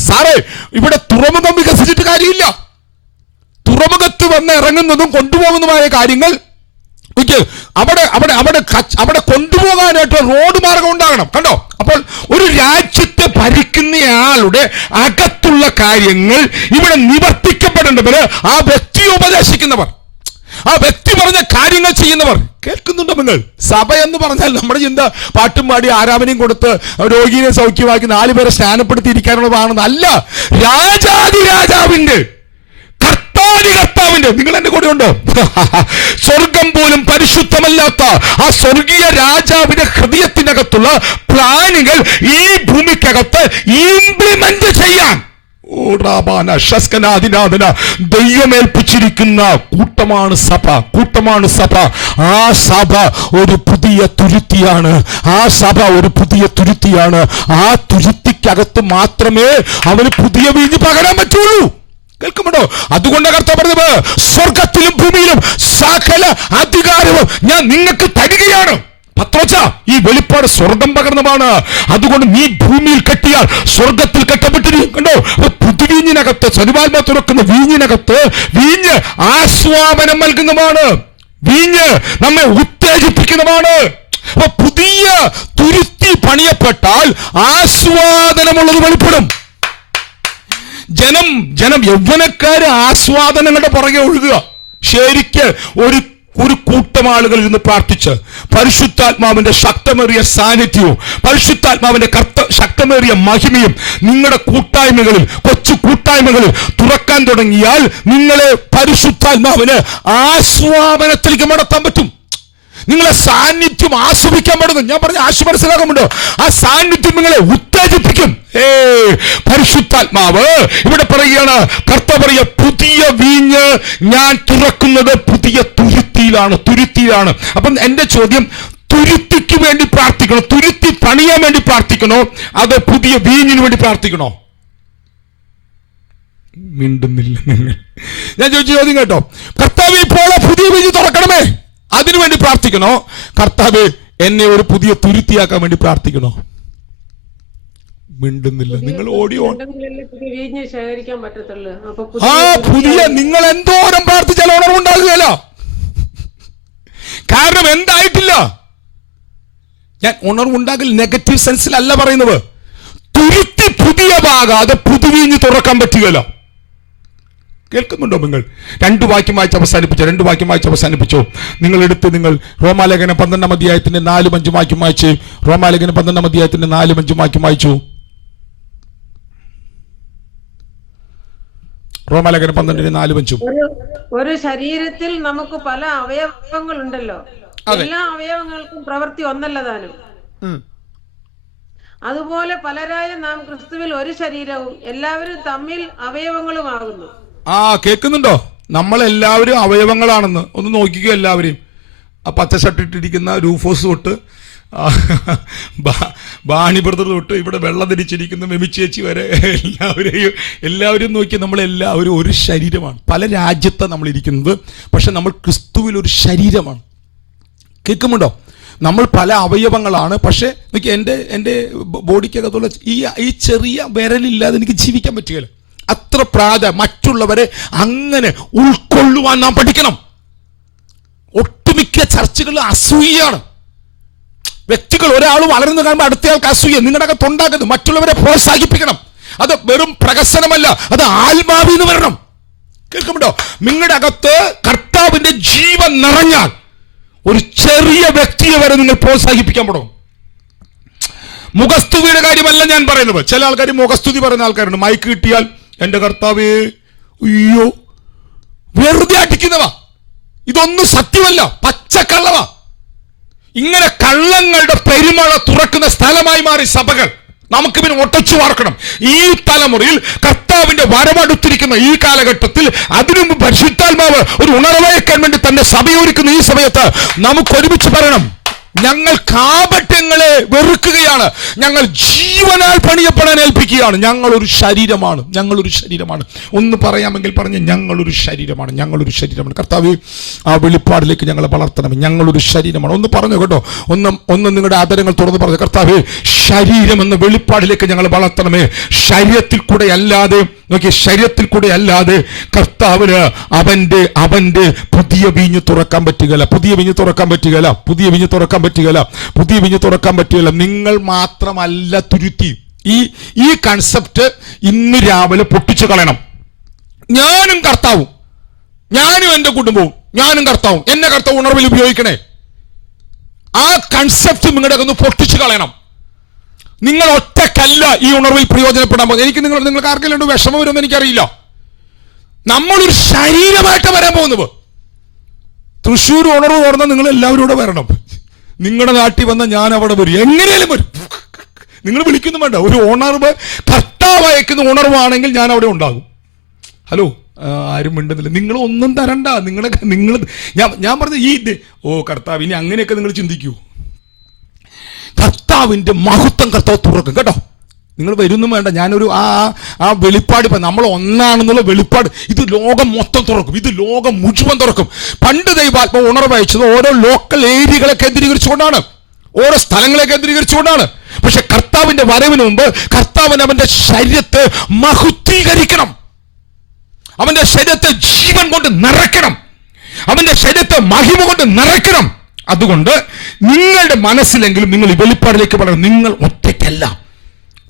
സാറേ ഇവിടെ തുറമുഖം വികസിച്ചിട്ട് കാര്യമില്ല, തുറമുഖത്ത് വന്ന് ഇറങ്ങുന്നതും കൊണ്ടുപോകുന്നതുമായ കാര്യങ്ങൾ അവിടെ കൊണ്ടുപോകാനായിട്ട് റോഡ് മാർഗം ഉണ്ടാകണം. കണ്ടോ, അപ്പോൾ ഒരു രാജ്യത്തെ ഭരിക്കുന്നയാളുടെ അകത്തുള്ള കാര്യങ്ങൾ ഇവിടെ നിവർത്തിക്കപ്പെടേണ്ടവർ ആ വ്യക്തിയെ ഉപദേശിക്കുന്നവർ, ആ വ്യക്തി പറഞ്ഞ കാര്യങ്ങൾ ചെയ്യുന്നവർ. കേൾക്കുന്നുണ്ടോ നിങ്ങൾ? സഭ എന്ന് പറഞ്ഞാൽ നമ്മുടെ ചിന്ത പാട്ടും പാടി ആരാധനയും കൊടുത്ത് രോഗിയെ സൗഖ്യമാക്കി 4 പേരെ സ്നാനപ്പെടുത്തിയിരിക്കാനുള്ളതാണെന്ന് അല്ല. രാജാവിന്റെ കർത്താവിന്റെ, നിങ്ങൾ എന്റെ കൂടെ ഉണ്ടോ? സ്വർഗം പോലും പരിശുദ്ധമല്ലാത്ത ആ സ്വർഗീയ രാജാവിന്റെ ഹൃദയത്തിനകത്തുള്ള പ്ലാനുകൾ ഈ ഭൂമിക്കകത്ത് ഇംപ്ലിമെന്റ് ചെയ്യാൻ ദൈവമേൽപ്പിച്ചിരിക്കുന്ന കൂട്ടമാണ് സഭ. ആ സഭ ഒരു പുതിയ തുരുത്തിയാണ്. ആ തുരുത്തിക്കകത്ത് മാത്രമേ അവന് പുതിയ വീഞ്ഞ് പകരാൻ പറ്റുള്ളൂ. കേൾക്കുന്നുണ്ടോ? അതുകൊണ്ട് കർത്താവ് പറഞ്ഞത്, സ്വർഗത്തിലും ഭൂമിയിലും സകല അധികാരവും ഞാൻ നിങ്ങൾക്ക് തരികയാണ്. പത്രോച്ച, ഈ വെളിപ്പാട് സ്വർഗം പകർന്നതാണ്. അതുകൊണ്ട് നീ ഭൂമിയിൽ കെട്ടിയാൽ സ്വർഗത്തിൽ കെട്ടപ്പെട്ടിരിക്കും. കണ്ടോ, പുതുവീഞ്ഞിനകത്ത്, സരിവാത്മ തുറക്കുന്ന വീഞ്ഞിനകത്ത് വീഞ്ഞ് ആസ്വാദനം നൽകുന്നതാണ്, വീഞ്ഞ് നമ്മെ ഉത്തേജിപ്പിക്കുന്നതാണ്. അപ്പൊ പുതിയ തുരുത്തി പണിയപ്പെട്ടാൽ ആസ്വാദനമുള്ളത് വെളിപ്പെടും. ജനം യൗവനക്കാര് ആസ്വാദനങ്ങളുടെ പുറകെ ഒഴുകുക. ശരിക്ക് ഒരു കൂട്ടം ആളുകൾ ഇരുന്ന് പ്രാർത്ഥിച്ച് പരിശുദ്ധാത്മാവിന്റെ ശക്തമേറിയ സാന്നിധ്യവും പരിശുദ്ധാത്മാവിന്റെ ശക്തമേറിയ മഹിമയും നിങ്ങളുടെ കൂട്ടായ്മകളിൽ, കൊച്ചു കൂട്ടായ്മകളിൽ തുറക്കാൻ തുടങ്ങിയാൽ നിങ്ങളെ പരിശുദ്ധാത്മാവിന് ആസ്വാദനത്തിലേക്ക് നടത്താൻ പറ്റും. നിങ്ങളെ സാന്നിധ്യം ആസ്വദിക്കാൻ പറ്റുന്നു. ഞാൻ പറഞ്ഞ ആശു മനസ്സിലാക്കുന്നുണ്ടോ? ആ സാന്നിധ്യം നിങ്ങളെ ഉത്തേജിപ്പിക്കും. പരിശുദ്ധാത്മാവ് ഇവിടെ പറയുകയാണ്, കർത്താവ് പറയുക, പുതിയ വീഞ്ഞ് ഞാൻ തുറക്കുന്നത് പുതിയ തുരുത്തിയിലാണ്. അപ്പം എന്റെ ചോദ്യം, തുരുത്തിക്ക് വേണ്ടി പ്രാർത്ഥിക്കണോ, തുരുത്തി പണിയാൻ വേണ്ടി പ്രാർത്ഥിക്കണോ, അതോ പുതിയ വീഞ്ഞിന് വേണ്ടി പ്രാർത്ഥിക്കണോ? മിണ്ടുന്നില്ല നിങ്ങൾ. ഞാൻ ചോദിച്ച ചോദ്യം കേട്ടോ. കർത്താവ് ഇപ്പോൾ പുതിയ വീഞ്ഞ് തുറക്കണമേ, അതിനുവേണ്ടി പ്രാർത്ഥിക്കണോ? കർത്താവ് എന്നെ ഒരു പുതിയ തുരുത്തിയാക്കാൻ വേണ്ടി പ്രാർത്ഥിക്കണോ? മിണ്ടുന്നില്ല നിങ്ങൾ. ശേഖരിക്കാൻ പറ്റത്തുള്ളൂ. പുതിയ നിങ്ങൾ എന്തോരം പ്രാർത്ഥിച്ചാൽ ഉണർവുണ്ടാകുകയല്ല. കാരണം എന്തായിട്ടില്ല. ഞാൻ ഉണർവുണ്ടാകൽ നെഗറ്റീവ് സെൻസിലല്ല പറയുന്നത്. തുരുത്തി പുതിയതാകാതെ പുതുവീഞ്ഞ് തുറക്കാൻ പറ്റുകയല്ല. കേൾക്കുന്നുണ്ടോ നിങ്ങൾ? 2 വാക്യം വായിച്ച് അവസാനിപ്പിച്ചു. നിങ്ങൾ റോമാലേഖനം 12-ാം അധ്യായത്തിന്റെ 4-5 വാക്യം വായിച്ച്. റോമാലേഖനം 12-ാം അധ്യായത്തിന്റെ 4-5 വാക്യം വായിച്ചു. റോമാലേഖനം 12-4-5. ഒരു ശരീരത്തിൽ നമുക്ക് പല അവയവങ്ങളുണ്ടല്ലോ, എല്ലാ അവയവങ്ങൾക്കും പ്രവൃത്തി ഒന്നല്ലതാനും. അതുപോലെ പലരായ നാം ക്രിസ്തുവിൽ ഒരു ശരീരവും എല്ലാവരും തമ്മിൽ അവയവങ്ങളുമാകുന്നു. കേൾക്കുന്നുണ്ടോ? നമ്മളെല്ലാവരും അവയവങ്ങളാണെന്ന് ഒന്ന് നോക്കിക്കോ. എല്ലാവരെയും ആ പച്ച ഷർട്ട് ഇട്ടിരിക്കുന്ന രൂഫോസ് തൊട്ട് ബാണി ബ്രദർ തൊട്ട് ഇവിടെ വെള്ളം ധരിച്ചിരിക്കുന്ന മെമിച്ചേച്ചി വരെ എല്ലാവരും നോക്കി നമ്മളെല്ലാവരും ഒരു ശരീരമാണ്. പല രാജ്യത്താണ് നമ്മൾ ഇരിക്കുന്നത്, പക്ഷെ നമ്മൾ ക്രിസ്തുവിൽ ഒരു ശരീരമാണ്. കേൾക്കുന്നുണ്ടോ? നമ്മൾ പല അവയവങ്ങളാണ്, പക്ഷെ നോക്കി എൻ്റെ ബോഡിക്കകത്തുള്ള ഈ ചെറിയ വിരലില്ലാതെ എനിക്ക് ജീവിക്കാൻ പറ്റുകയില്ല. അത്ര മറ്റുള്ളവരെ അങ്ങനെ ഉൾക്കൊള്ളുവാൻ നാം പഠിക്കണം. ഒട്ടുമിക്ക ചർച്ചകളിൽ അസൂയാണ്. വ്യക്തികൾ, ഒരാൾ വളർന്നു കാണുമ്പോൾ അടുത്തയാൾക്ക് അസൂയ നിങ്ങളുടെ അകത്ത് ഉണ്ടാക്കുന്നത്. മറ്റുള്ളവരെ പ്രോത്സാഹിപ്പിക്കണം. അത് വെറും പ്രകസനമല്ല, അത് ആത്മാവിൽ നിന്ന് വരണം. കേൾക്കുന്നുണ്ടോ? നിങ്ങളുടെ അകത്ത് കർത്താവിന്റെ ജീവൻ നിറഞ്ഞാൽ ഒരു ചെറിയ വ്യക്തിയെ വരെ നിങ്ങൾ പ്രോത്സാഹിപ്പിക്കാൻ പെടും. മുഖസ്തുതിയുടെ കാര്യമല്ല ഞാൻ പറയുന്നത്. ചില ആൾക്കാർ മുഖസ്തുതി പറയുന്ന ആൾക്കാരുണ്ട്. മൈക്ക് കിട്ടിയാൽ എന്റെ കർത്താവേ, അയ്യോ, വെറുതെ അടിക്കുന്നവ. ഇതൊന്നും സത്യമല്ല, പച്ചക്കള്ളവ. ഇങ്ങനെ കള്ളങ്ങളുടെ പെരുമഴ തുറക്കുന്ന സ്ഥലമായി മാറി സഭകൾ. നമുക്ക് പിന്നെ ഒട്ടച്ചു വാർക്കണം. ഈ തലമുറയിൽ കർത്താവിന്റെ വരവടുത്തിരിക്കുന്ന ഈ കാലഘട്ടത്തിൽ അതിനുമുമ്പ് പരിശുദ്ധാത്മാവ് ഒരു ഉണർവയക്കാൻ വേണ്ടി തന്നെ സഭയൊരുക്കുന്ന ഈ സമയത്ത് നമുക്ക് ഒരുമിച്ച് പറയണം, ഞങ്ങൾ കാപട്യങ്ങളെ വെറുക്കുകയാണ്, ഞങ്ങൾ ജീവനാൽ പണിയപ്പെടാൻ ഏൽപ്പിക്കുകയാണ്. ഞങ്ങളൊരു ശരീരമാണ്, ഞങ്ങളൊരു ശരീരമാണ്. ഒന്ന് പറയാമെങ്കിൽ പറഞ്ഞ് ഞങ്ങളൊരു ശരീരമാണ്, ഞങ്ങളൊരു ശരീരമാണ്. കർത്താവേ, ആ വെളിപ്പാടിലേക്ക് ഞങ്ങളെ വളർത്തണം. ഞങ്ങളൊരു ശരീരമാണ്. ഒന്ന് പറഞ്ഞു കേട്ടോ, ഒന്ന് നിങ്ങളുടെ ആദരങ്ങൾ തുറന്ന് പറഞ്ഞു, കർത്താവേ, ശരീരം എന്ന വെളിപ്പാടിലേക്ക് ഞങ്ങൾ വളർത്തണമേ. ശരീരത്തിൽ കൂടെ അല്ലാതെ നോക്കി, ശരീരത്തിൽ കൂടെ അല്ലാതെ കർത്താവിന് അവന്റെ പുതിയ വീഞ്ഞ് തുറക്കാൻ പറ്റുകയില്ല, പുതിയ വീഞ്ഞ് തുറക്കാൻ പറ്റുകയില്ല, പുതിയ വീഞ്ഞ് തുറക്കാൻ പറ്റുകയില്ല, പുതിയ വീഞ്ഞ് തുറക്കാൻ പറ്റുകയില്ല. നിങ്ങൾ മാത്രമല്ല തുരുത്തി. ഈ കൺസെപ്റ്റ് ഇന്ന് രാവിലെ പൊട്ടിച്ചു കളയണം. ഞാനും കർത്താവും, ഞാനും എൻ്റെ കുടുംബവും, ഞാനും കർത്താവും, എന്നെ കർത്താവ് ഉണർവിൽ ഉപയോഗിക്കണേ. ആ കൺസെപ്റ്റ് നിങ്ങളുടെ ഒന്ന് പൊട്ടിച്ചു കളയണം. നിങ്ങൾ ഒറ്റക്കല്ല ഈ ഉണർവിൽ പ്രയോജനപ്പെടാൻ പോകുന്നത്. എനിക്ക് നിങ്ങൾക്ക് ആർക്കെങ്കിലും വിഷമം വരുമെന്ന് എനിക്കറിയില്ല. നമ്മളൊരു ശരീരമായിട്ട് വരാൻ പോകുന്നത്. തൃശ്ശൂർ ഉണർവ് തുറന്നാൽ നിങ്ങൾ എല്ലാവരും കൂടെ വരണം. നിങ്ങളുടെ നാട്ടിൽ വന്ന ഞാൻ അവിടെ വരും, എങ്ങനെയാലും വരും. നിങ്ങൾ വിളിക്കുന്നു വേണ്ട, ഒരു ഉണർവ് കർത്താവ് അയക്കുന്ന ഉണർവാണെങ്കിൽ ഞാൻ അവിടെ ഉണ്ടാകും. ഹലോ, ആരും മിണ്ടുന്നില്ല. നിങ്ങൾ ഒന്നും തരണ്ട. നിങ്ങൾ ഞാൻ പറഞ്ഞ കർത്താവ് ഇനി അങ്ങനെയൊക്കെ നിങ്ങൾ ചിന്തിക്കൂ. കർത്താവിന്റെ മഹത്വം കർത്താവ് തുറക്കും കേട്ടോ. നിങ്ങൾ വരുന്നും വേണ്ട. ഞാനൊരു ആ വെളിപ്പാട്, നമ്മൾ ഒന്നാണെന്നുള്ള വെളിപ്പാട് ഇത് ലോകം മൊത്തം തുറക്കും, ഇത് ലോകം മുഴുവൻ തുറക്കും. പണ്ട് ദൈവാത്മാവ് ഉണർവ് അയച്ചത് ഓരോ ലോക്കൽ ഏരിയകളെ കേന്ദ്രീകരിച്ചുകൊണ്ടാണ്, ഓരോ സ്ഥലങ്ങളെ കേന്ദ്രീകരിച്ചുകൊണ്ടാണ്. പക്ഷെ കർത്താവിന്റെ വരവിന് മുമ്പ് കർത്താവിന് അവന്റെ ശരീരത്തെ മഹത്വീകരിക്കണം, അവന്റെ ശരീരത്തെ ജീവൻ കൊണ്ട് നിറയ്ക്കണം, അവന്റെ ശരീരത്തെ മഹിമ കൊണ്ട് നിറയ്ക്കണം. അതുകൊണ്ട് നിങ്ങളുടെ മനസ്സിലെങ്കിലും നിങ്ങൾ ഈ വെളിപ്പാടിലേക്ക് വളരണം. നിങ്ങൾ ഒറ്റയ്ക്കല്ല,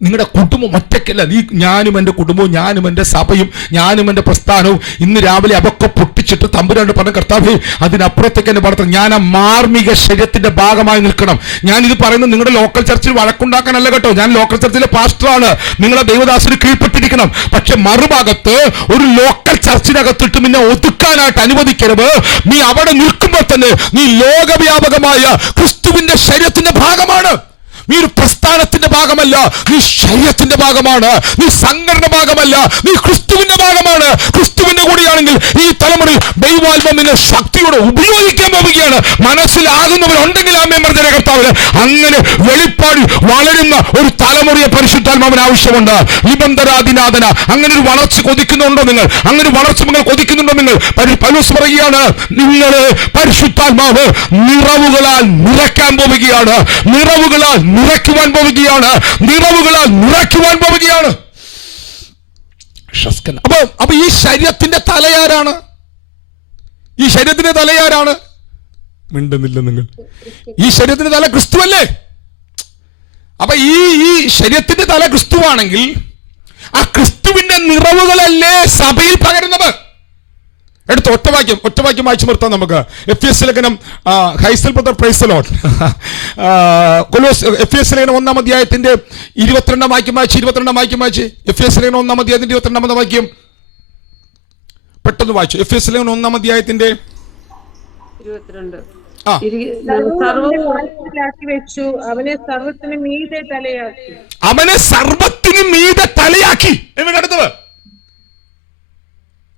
നിങ്ങളുടെ കുടുംബം ഒറ്റയ്ക്കല്ല. ഞാനും എൻ്റെ കുടുംബവും, ഞാനും എൻ്റെ സഭയും, ഞാനും എൻ്റെ പ്രസ്ഥാനവും ഇന്ന് രാവിലെ അതൊക്കെ പൊട്ടിച്ചിട്ട് തമ്പുരാനോട് പറഞ്ഞ, കർത്താവേ, അതിനപ്പുറത്തേക്ക് എന്നെ വളർത്തണം. ഞാൻ ആ മാർമിക ശരീരത്തിന്റെ ഭാഗമായി നിൽക്കണം. ഞാനിത് പറയുന്നത് നിങ്ങളുടെ ലോക്കൽ ചർച്ചിൽ വഴക്കുണ്ടാക്കാനല്ല കേട്ടോ. ഞാൻ ലോക്കൽ ചർച്ചിലെ പാസ്റ്ററാണ്, നിങ്ങളെ ദൈവദാസന് കീഴ്പ്പെട്ടിരിക്കണം. പക്ഷെ മറുഭാഗത്ത് ഒരു ലോക്കൽ ചർച്ചിനകത്തിട്ട് നിന്നെ ഒതുക്കാനായിട്ട് അനുവദിക്കരുത്. നീ അവിടെ നിൽക്കുമ്പോൾ തന്നെ നീ ലോകവ്യാപകമായ ക്രിസ്തുവിന്റെ ശരീരത്തിന്റെ ഭാഗമാണ്. നീ ഒരു പ്രസ്ഥാനത്തിന്റെ ഭാഗമല്ല, നീ ശരീരത്തിന്റെ ഭാഗമാണ്. നീ സംഘടന ഭാഗമല്ല, നീ ക്രിസ്തുവിന്റെ ഭാഗമാണ്. ക്രിസ്തുവിന്റെ കൂടെയാണെങ്കിൽ ഈ തലമുറയിൽ ദൈവാത്മാവ് നിന്നെ ശക്തിയോടെ ഉപയോഗിക്കാൻ പോവുകയാണ്. മനസ്സിലാകുന്നവരുണ്ടെങ്കിൽ ആമേൻ പറഞ്ഞ കർത്താവിന്. അങ്ങനെ വെളിപ്പാട് വളരുന്ന ഒരു തലമുറയെ പരിശുദ്ധാത്മാവിന് ആവശ്യമുണ്ട്. നിബന്ധനാദിനാഥന അങ്ങനെ ഒരു വളർച്ച കൊതിക്കുന്നുണ്ടോ നിങ്ങൾ? അങ്ങനെ ഒരു വളർച്ച നിങ്ങൾ കൊതിക്കുന്നുണ്ടോ നിങ്ങൾ? പൗലോസ് പറയുകയാണ്, നിങ്ങളെ പരിശുദ്ധാത്മാവ് നിറവുകളാൽ നിറയ്ക്കാൻ പോവുകയാണ്, നിറവുകളാൽ നിറയ്ക്കുവാൻ പോവുകയാണ്, നിറവുകളാൽ നിറയ്ക്കുവാൻ പോവുകയാണ്. അപ്പൊ ഈ ശരീരത്തിന്റെ തലയാരാണ്? ഈ ശരീരത്തിന്റെ തലയാരാണ്? മിണ്ടുന്നില്ല നിങ്ങൾ. ഈ ശരീരത്തിന്റെ തല ക്രിസ്തുവല്ലേ? അപ്പൊ ഈ ശരീരത്തിന്റെ തല ക്രിസ്തുവാണെങ്കിൽ ആ ക്രിസ്തുവിന്റെ നിറവുകളല്ലേ സഭയിൽ പകരുന്നത്? എടുത്ത് ഒറ്റവാക്യം വായിച്ചു നിർത്താം നമുക്ക്. എഫെസ്യ ലേഖനം, hazel brother praise the Lord. എഫെസ്യ ലേഖനം 1-ാം അധ്യായത്തിന്റെ 22-ാം വാക്യം വായിച്ച്. എഫെസ്യ ലേഖനം 1-ാം അധ്യായത്തിന്റെ 22-ാമത്തെ വാക്യം പെട്ടെന്ന് വായിച്ചു. എഫെസ്യ ലേഖനം 1-ാം അധ്യായത്തിന്റെ 22. വെച്ചു അവനെ സർവ്വത്തിന് മീതെ തലയാക്കി. എന്നിട്ടടുത്തത്,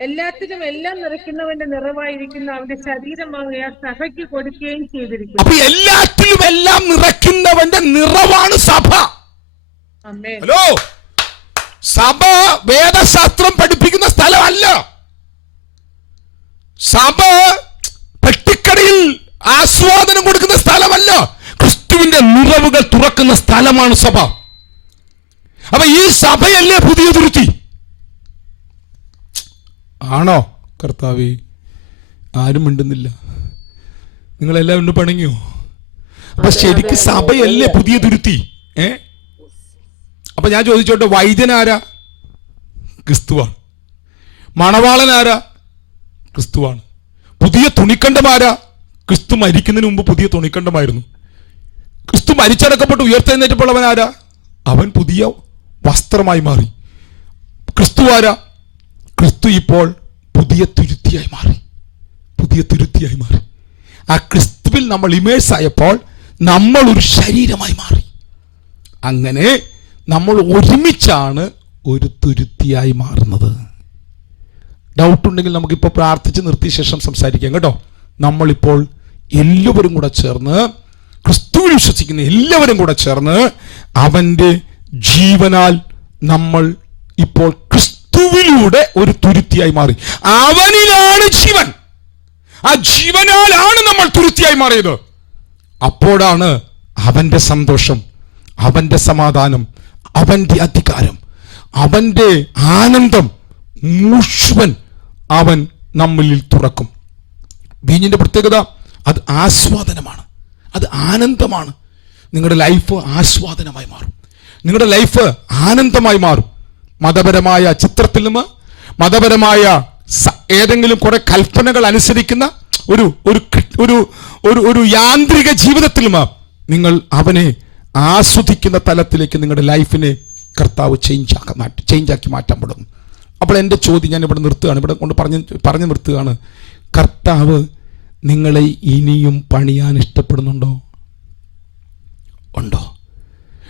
എല്ലാത്തിനും എല്ലാം നിറയ്ക്കുന്നവന്റെ നിറവായിരിക്കുന്ന അവന്റെ ശരീരമാകിയ സഭയ്ക്ക് കൊടുക്കുകയും ചെയ്തിരിക്കുന്നു. അപ്പൊ എല്ലാത്തിലും എല്ലാം നിറയ്ക്കുന്നവന്റെ നിറവാണ് സഭ. ഹലോ, സഭ വേദശാസ്ത്രം പഠിപ്പിക്കുന്ന സ്ഥലമല്ല. സഭ പെട്ടിക്കടയിൽ ആസ്വാദനം കൊടുക്കുന്ന സ്ഥലമല്ല. ക്രിസ്തുവിന്റെ നിറവുകൾ തുറക്കുന്ന സ്ഥലമാണ് സഭ. അപ്പൊ ഈ സഭയല്ലേ പുതിയ തുരുത്തി? ആണോ കർത്താവേ? ആരും മിണ്ടുന്നില്ല. നിങ്ങളെല്ലാം ഒന്ന് പണങ്ങിയോ? അപ്പൊ ശരിക്കും സഭയല്ലേ പുതിയ തുരുത്തി? അപ്പൊ ഞാൻ ചോദിച്ചോട്ടെ, വൈദ്യനാരാ? ക്രിസ്തുവാണ്. മണവാളനാരാ? ക്രിസ്തുവാണ്. പുതിയ തുണിക്കണ്ടമാരാ? ക്രിസ്തു മരിക്കുന്നതിന് മുമ്പ് പുതിയ തുണിക്കണ്ടമായിരുന്നു. ക്രിസ്തു മരിച്ചടക്കപ്പെട്ട് ഉയർത്തെഴുന്നേറ്റപ്പോഴവനാരാ? അവൻ പുതിയ വസ്ത്രമായി മാറി. ക്രിസ്തു ആരാ? ക്രിസ്തു ഇപ്പോൾ പുതിയ തുരുത്തിയായി മാറി. ആ ക്രിസ്തുവിൽ നമ്മൾ ഇമേഴ്സ് ആയപ്പോൾ നമ്മൾ ഒരു ശരീരമായി മാറി. അങ്ങനെ നമ്മൾ ഒരുമിച്ചാണ് ഒരു തുരുത്തിയായി മാറുന്നത്. ഡൗട്ട് ഉണ്ടെങ്കിൽ നമുക്കിപ്പോൾ പ്രാർത്ഥിച്ച് നിർത്തിയ ശേഷം സംസാരിക്കാം കേട്ടോ. നമ്മളിപ്പോൾ എല്ലാവരും കൂടെ ചേർന്ന്, ക്രിസ്തുവിൽ വിശ്വസിക്കുന്ന എല്ലാവരും കൂടെ ചേർന്ന്, അവൻ്റെ ജീവനാൽ നമ്മൾ ഇപ്പോൾ ക്രിസ്തുവിലൂടെ ഒരു തുരുത്തിയായി മാറി. അവനിലാണ് ജീവൻ. ആ ജീവനാലാണ് നമ്മൾ തുരുത്തിയായി മാറിയത്. അപ്പോഴാണ് അവൻ്റെ സന്തോഷം, അവൻ്റെ സമാധാനം, അവൻ്റെ അധികാരം, അവൻ്റെ ആനന്ദം മുഴുവൻ അവൻ നമ്മളിൽ തുറക്കും. വീഞ്ഞിന്റെ പ്രത്യേകത അത് ആസ്വാദനമാണ്, അത് ആനന്ദമാണ്. നിങ്ങളുടെ ലൈഫ് ആസ്വാദനമായി മാറും, നിങ്ങളുടെ ലൈഫ് ആനന്ദമായി മാറും. മതപരമായ ചിത്രത്തിൽ നിന്ന്, മതപരമായ ഏതെങ്കിലും കുറെ കൽപ്പനകൾ അനുസരിക്കുന്ന ഒരു ഒരു ഒരു ഒരു ഒരു യാന്ത്രിക ജീവിതത്തിൽ നിന്ന് നിങ്ങൾ അവനെ ആസ്വദിക്കുന്ന തലത്തിലേക്ക് നിങ്ങളുടെ ലൈഫിനെ കർത്താവ് ചേഞ്ചാക്കി മാറ്റാൻ തുടങ്ങും. അപ്പോൾ എൻ്റെ ചോദ്യം ഞാൻ ഇവിടെ നിർത്തുകയാണ്, ഇവിടെ കൊണ്ട് പറഞ്ഞു നിർത്തുകയാണ്. കർത്താവ് നിങ്ങളെ ഇനിയും പണിയാൻ ഇഷ്ടപ്പെടുന്നുണ്ടോ? ഉണ്ടോ?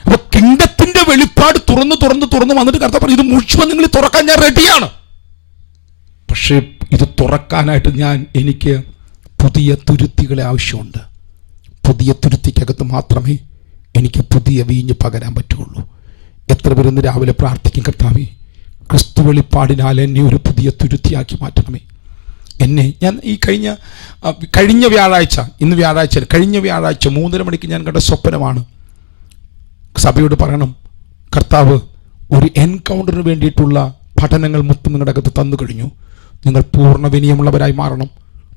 അപ്പൊ കിങ്ഡത്തിന്റെ വെളിപ്പാട് തുറന്ന് വന്നിട്ട് കർത്താവ് പറഞ്ഞു, ഇത് മുഴുവൻ നിങ്ങൾ തുറക്കാൻ ഞാൻ റെഡിയാണ്. പക്ഷേ ഇത് തുറക്കാനായിട്ട് എനിക്ക് പുതിയ തുരുത്തികളെ ആവശ്യമുണ്ട്. പുതിയ തുരുത്തിക്കകത്ത് മാത്രമേ എനിക്ക് പുതിയ വീഞ്ഞ് പകരാൻ പറ്റുള്ളൂ. എത്ര പേര് ഇന്ന് രാവിലെ പ്രാർത്ഥിക്കും, കർത്താവേ ക്രിസ്തു വെളിപ്പാടിനാൽ എന്നെ ഒരു പുതിയ തുരുത്തിയാക്കി മാറ്റണമേ. ഞാൻ ഈ കഴിഞ്ഞ വ്യാഴാഴ്ച, ഇന്ന് വ്യാഴാഴ്ച, കഴിഞ്ഞ വ്യാഴാഴ്ച 3:30 മണിക്ക് ഞാൻ കണ്ട സ്വപ്നമാണ്. സഭയോട് പറയണം, കർത്താവ് ഒരു എൻകൗണ്ടറിന് വേണ്ടിയിട്ടുള്ള പഠനങ്ങൾ മൊത്തം നിങ്ങളുടെ അകത്ത് തന്നു കഴിഞ്ഞു. നിങ്ങൾ പൂർണ്ണ വിനയമുള്ളവരായി മാറണം,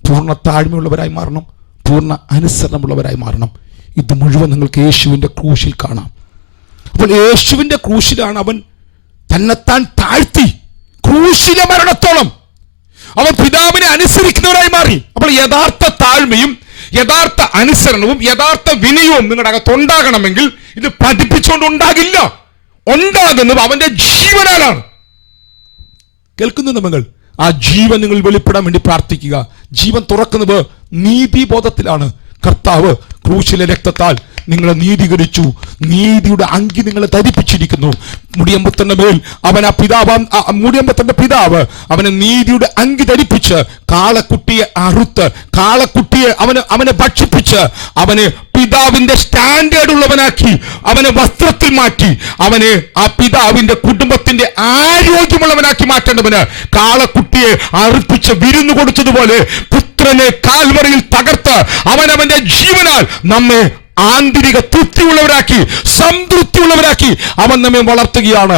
പൂർണ്ണ താഴ്മയുള്ളവരായി മാറണം, പൂർണ്ണ അനുസരണമുള്ളവരായി മാറണം. ഇത് മുഴുവൻ നിങ്ങൾക്ക് യേശുവിൻ്റെ ക്രൂശിൽ കാണാം. അപ്പോൾ യേശുവിൻ്റെ ക്രൂശിലാണ് അവൻ തന്നെത്താൻ താഴ്ത്തി, ക്രൂശിലെ മരണത്തോളം അവൻ പിതാവിനെ അനുസരിക്കുന്നവരായി മാറി. അപ്പോൾ യഥാർത്ഥ താഴ്മയും യഥാർത്ഥ അനുസരണവും യഥാർത്ഥ വിനയവും നിങ്ങളുടെ അകത്ത് ഉണ്ടാകണമെങ്കിൽ ഇത് പഠിപ്പിച്ചുകൊണ്ട് ഉണ്ടാകില്ല. ഉണ്ടാകുന്നത് അവന്റെ ജീവനാലാണ്. കേൾക്കുന്നു നമ്മൾ? ആ ജീവൻ നിങ്ങൾ വെളിപ്പെടാൻ വേണ്ടി പ്രാർത്ഥിക്കുക. ജീവൻ തുറക്കുന്നത് നീതിബോധത്തിലാണ്. കർത്താവ് ക്രൂശിലെ രക്തത്താൽ നിങ്ങളെ നീതീകരിച്ചു, നീതിയുടെ അങ്കി നിങ്ങളെ ധരിപ്പിച്ചിരിക്കുന്നു. മുടിയമ്പത്തന്റെ മേൽ മുടിയമ്പത്തന്റെ പിതാവ് അവനെ നീതിയുടെ അങ്കി ധരിപ്പിച്ച് കാളക്കുട്ടിയെ അറുത്ത്, കാളക്കുട്ടിയെ അവനെ ഭക്ഷിപ്പിച്ച്, അവനെ പിതാവിന്റെ സ്റ്റാൻഡേർഡ് ഉള്ളവനാക്കി, അവനെ വസ്ത്രത്തിൽ മാറ്റി, അവനെ ആ പിതാവിന്റെ കുടുംബത്തിന്റെ ആരോഗ്യമുള്ളവനാക്കി മാറ്റേണ്ടവന് കാളക്കുട്ടിയെ അർപ്പിച്ച് വിരുന്നു കൊടുത്തതുപോലെ പുത്രനെ കാൽവറിയിൽ തകർത്ത് അവനവന്റെ ജീവനാൽ നമ്മെ ആന്തരിക തൃപ്തിയുള്ളവരാക്കി, സംതൃപ്തിയുള്ളവരാക്കി അവൻ നമ്മെ വളർത്തുകയാണ്.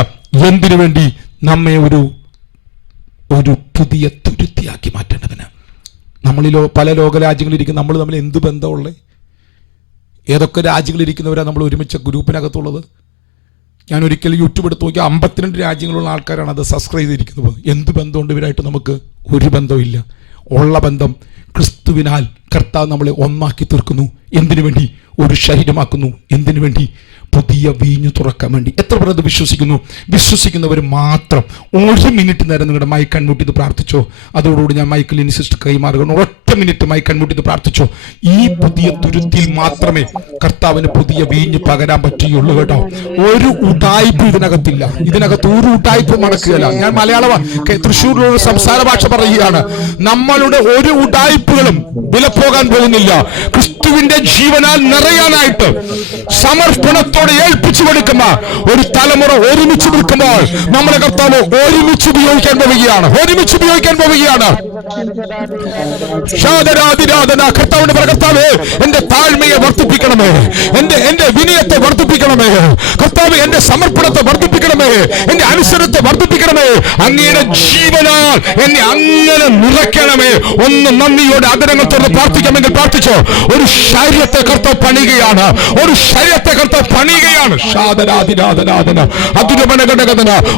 എന്തിനു വേണ്ടി? നമ്മെ ഒരു പുതിയ തുരുത്തിയാക്കി മാറ്റേണ്ടതിന്. നമ്മളിലോ പല ലോകരാജ്യങ്ങളിലിരിക്കുന്ന നമ്മൾ തമ്മിൽ എന്ത് ബന്ധമുള്ളത്? ഏതൊക്കെ രാജ്യങ്ങളിലിരിക്കുന്നവരാണ് നമ്മൾ ഒരുമിച്ച് ഗ്രൂപ്പിനകത്തുള്ളത്? ഞാൻ ഒരിക്കൽ യൂട്യൂബ് എടുത്ത് നോക്കിയാൽ 52 രാജ്യങ്ങളുള്ള ആൾക്കാരാണ് അത് സബ്സ്ക്രൈബ് ചെയ്തിരിക്കുന്നത്. എന്ത് ബന്ധമുണ്ട് ഇവരായിട്ട്? നമുക്ക് ഒരു ബന്ധമില്ല. ഉള്ള ബന്ധം ക്രിസ്തുവിനാൽ കർത്താവ് നമ്മളെ ഒന്നാക്കി തീർക്കുന്നു. എന്തിനു വേണ്ടി? ഒരു ശരീരമാക്കുന്നു. എന്തിനു വേണ്ടി? പുതിയ വീഞ്ഞു തുറക്കാൻ വേണ്ടി. എത്ര പേർ അത് വിശ്വസിക്കുന്നു? വിശ്വസിക്കുന്നവർ മാത്രം 1 മിനിറ്റ് നേരം നിങ്ങളുടെ മൈക്ക് കൺമ്യൂട്ട് പ്രാർത്ഥിച്ചോ. അതോടുകൂടി ഞാൻ മൈക്കിൽ ഇൻസിസ്റ്റ് കൈമാറുകയാണ്. 1 മിനിറ്റ് മൈക്ക് കൺമ്യൂട്ട് പ്രാർത്ഥിച്ചോ. ഈ പുതിയ തുരുത്തിയിൽ മാത്രമേ കർത്താവിന് പുതിയ വീഞ്ഞ് പകരാൻ പറ്റുകയുള്ളൂ കേട്ടോ. ഒരു ഉടായ്പ ഇതിനകത്തില്ല. ഇതിനകത്ത് ഒരു ഉടായ്പ നടക്കുകയില്ല. ഞാൻ തൃശ്ശൂരിലൊരു സംസാര ഭാഷ പറയുകയാണ്. നമ്മളുടെ ഒരു ഉടായ്പകളും വിലപ്പോകാൻ പോകുന്നില്ല. ക്രിസ്തുവിന്റെ ജീവനാൽ നിറയാനായിട്ട് സമർപ്പണത്തോടെ ഏൽപ്പിച്ചു കൊടുക്കുന്ന ഒരു തലമുറ ഒരുമിച്ച് നിൽക്കുമ്പോൾ നമ്മളെ കർത്താവ് ഒരുമിച്ച് ഉപയോഗിക്കാൻ പോവുകയാണ്. കർത്താവിന്റെ കർത്താവ് എന്റെ താഴ്മയെ വർദ്ധിപ്പിക്കണമേ, എന്റെ വിനയത്തെ വർദ്ധിപ്പിക്കണമേ, കർത്താവ് എന്റെ സമർപ്പണത്തെ വർദ്ധിപ്പിക്കണമേ, എന്റെ അനുസരണത്തെ വർദ്ധിപ്പിക്കണമേ. അങ്ങയുടെ ജീവനാൽ എന്നെ അങ്ങനെ നിറയ്ക്കണമേ. ഒന്ന് നന്ദിയോടെ അതരങ്ങൾ തുറന്ന് പ്രാർത്ഥിക്കാമെങ്കിൽ പ്രാർത്ഥിച്ചോ. ഒരു ശരീരത്തെ കർത്താവ് പണിയുകയാണ്. ഒരു ശരീരത്തെ കർത്താവ് പണിയുകയാണ്.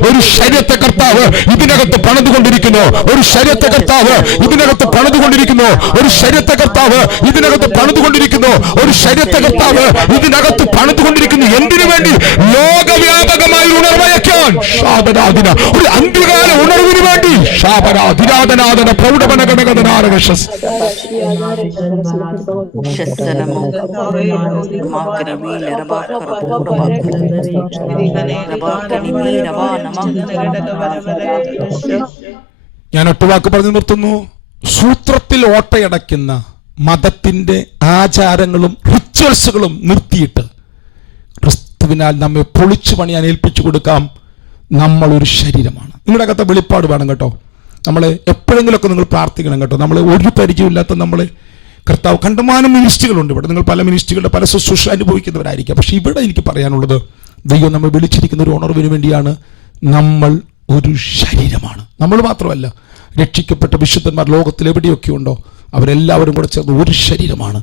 ഒരു ശരീരത്തെ കർത്താവ് ഇതിനകത്ത് പണിതുകൊണ്ടിരിക്കുന്നു. ഒരു ശരീരത്തെ കർത്താവ് കർത്താവ് ഇതിനകത്ത് പണിതുകൊണ്ടിരിക്കുന്നു. ഒരു ശരീരത്തെ കർത്താവ് ഇതിനകത്ത് പണിതുകൊണ്ടിരിക്കുന്നു. ഒരു ശരീരത്തെ കർത്താവ് ഇതിനകത്ത് പണിതുകൊണ്ടിരിക്കുന്നു. എന്തിനു വേണ്ടി? ലോകവ്യാപകമായി ഉണർവയക്കാൻ ശാപനാദിന, ഒരു അന്ത്യകാല ഉണർവിന് വേണ്ടി. ശാപനാദിനാദനാദന പ്രൗഢമനഗണഗണനാരകശസ് ഞാൻ ഒറ്റവാക്ക് പറഞ്ഞു നിർത്തുന്നു. സൂത്രത്തിൽ ഓട്ടയടയ്ക്കുന്ന മതത്തിന്റെ ആചാരങ്ങളും റിച്വൽസുകളും നിർത്തിയിട്ട് ക്രിസ്തുവിനാൽ നമ്മെ പൊളിച്ചു പണിയാൻ ഏൽപ്പിച്ചു കൊടുക്കാം. നമ്മളൊരു ശരീരമാണ്. നിങ്ങളുടെ അകത്തെ വെളിപ്പാട് വേണം കേട്ടോ. നമ്മൾ എപ്പോഴെങ്കിലുമൊക്കെ നിങ്ങൾ പ്രാർത്ഥിക്കണം കേട്ടോ. നമ്മൾ ഒരു പരിചയമില്ലാത്ത നമ്മളെ കർത്താവ്, കണ്ടമാനം മിനിസ്ട്രികളുണ്ട് ഇവിടെ. നിങ്ങൾ പല മിനിസ്ട്രികളുടെ പല ശുശ്രൂഷ അനുഭവിക്കുന്നവരായിരിക്കാം. പക്ഷെ ഇവിടെ എനിക്ക് പറയാനുള്ളത്, ദൈവം നമ്മൾ വിളിച്ചിരിക്കുന്ന ഒരു ഉണർവിന് വേണ്ടിയാണ്. നമ്മൾ ഒരു ശരീരമാണ്. നമ്മൾ മാത്രമല്ല, രക്ഷിക്കപ്പെട്ട വിശുദ്ധന്മാർ ലോകത്തിൽ എവിടെയൊക്കെ ഉണ്ടോ അവരെല്ലാവരും കൂടെ ചേർന്ന് ഒരു ശരീരമാണ്.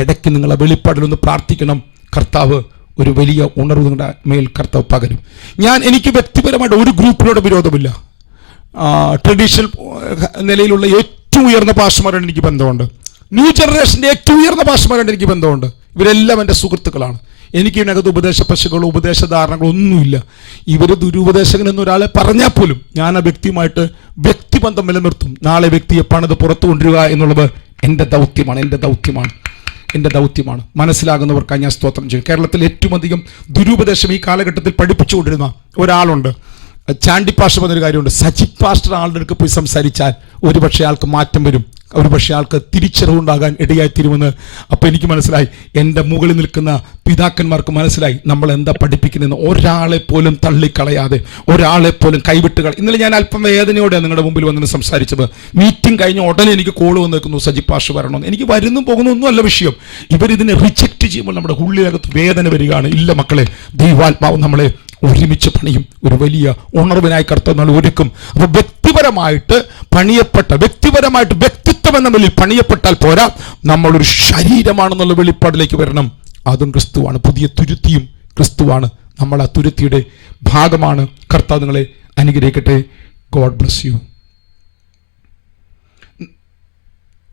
ഇടയ്ക്ക് നിങ്ങൾ ആ വെളിപ്പാടിലൊന്ന് പ്രാർത്ഥിക്കണം. കർത്താവ് ഒരു വലിയ ഉണർവ് നിങ്ങളുടെ മേൽ കർത്താവ് പകരും. എനിക്ക് വ്യക്തിപരമായിട്ട് ഒരു ഗ്രൂപ്പിനോട് വിരോധമില്ല. ട്രഡീഷണൽ നിലയിലുള്ള ഏറ്റവും ഉയർന്ന പാസ്റ്റർമാരോട് എനിക്ക് ബന്ധമുണ്ട്. ന്യൂ ജനറേഷൻ്റെ ഏറ്റവും ഉയർന്ന പാസ്റ്റർമാരോട് എനിക്ക് ബന്ധമുണ്ട്. ഇവരെല്ലാം എൻ്റെ സുഹൃത്തുക്കളാണ്. എനിക്ക് ഇതിനകത്ത് ഉപദേശ പശുക്കളോ ഉപദേശധാരണകളോ ഒന്നുമില്ല. ഇവർ ദുരുപദേശകൻ എന്നൊരാളെ പറഞ്ഞാൽ പോലും ഞാൻ ആ വ്യക്തിയുമായിട്ട് വ്യക്തിബന്ധം നിലനിർത്തും. നാളെ വ്യക്തിയെ പണിത് പുറത്തു കൊണ്ടുവരിക എന്നുള്ളത് എൻ്റെ ദൗത്യമാണ്. മനസ്സിലാകുന്നവർക്കായി ഞാൻ സ്തോത്രം ചെയ്യും. കേരളത്തിൽ ഏറ്റവും അധികം ദുരുപദേശം ഈ കാലഘട്ടത്തിൽ പഠിപ്പിച്ചുകൊണ്ടിരുന്ന ഒരാളുണ്ട്. ചാണ്ടി പാസ്റ്റർ പറഞ്ഞൊരു കാര്യമുണ്ട്. സജി പാസ്റ്റർ ആളുടെ അടുത്ത് പോയി സംസാരിച്ചാൽ ഒരുപക്ഷെ ആൾക്ക് മാറ്റം വരും, ഒരുപക്ഷെ ആൾക്ക് തിരിച്ചറിവുണ്ടാകാൻ ഇടയായിത്തീരുമെന്ന്. അപ്പോൾ എനിക്ക് മനസ്സിലായി, എൻ്റെ മുകളിൽ നിൽക്കുന്ന പിതാക്കന്മാർക്ക് മനസ്സിലായി നമ്മൾ എന്താ പഠിപ്പിക്കുന്നതെന്ന്. ഒരാളെ പോലും തള്ളിക്കളയാതെ, ഒരാളെ പോലും കൈവിട്ടുകൾ. ഇന്നലെ ഞാൻ അല്പം വേദനയോടെയാണ് നിങ്ങളുടെ മുമ്പിൽ വന്ന് സംസാരിച്ചത്. മീറ്റിംഗ് കഴിഞ്ഞ ഉടനെ എനിക്ക് കോൾ വന്ന് നിൽക്കുന്നു, സജി പാസ്റ്റർ വരണമെന്ന്. എനിക്ക് വരുന്നു പോകുന്നു ഒന്നുമല്ല വിഷയം. ഇവരിതിനെ റിജക്റ്റ് ചെയ്യുമ്പോൾ നമ്മുടെ ഉള്ളിനകത്ത് വേദന വരികയാണ്. ഇല്ല മക്കളെ, ദൈവാത്മാവ് നമ്മളെ ഒരുമിച്ച് പണിയും. ഒരു വലിയ ഉണർവിനായി കർത്താവ് നമ്മൾ ഒരുക്കും. അപ്പോൾ വ്യക്തിപരമായിട്ട് വ്യക്തിത്വം എന്ന നിലയിൽ പണിയപ്പെട്ടാൽ പോരാ, നമ്മളൊരു ശരീരമാണെന്നുള്ള വെളിപ്പാടിലേക്ക് വരണം. അതും ക്രിസ്തുവാണ്. പുതിയ തുരുത്തിയും ക്രിസ്തുവാണ്. നമ്മൾ ആ തുരുത്തിയുടെ ഭാഗമാണ്. കർത്താവ് നിങ്ങളെ അനുഗ്രഹിക്കട്ടെ. God bless you.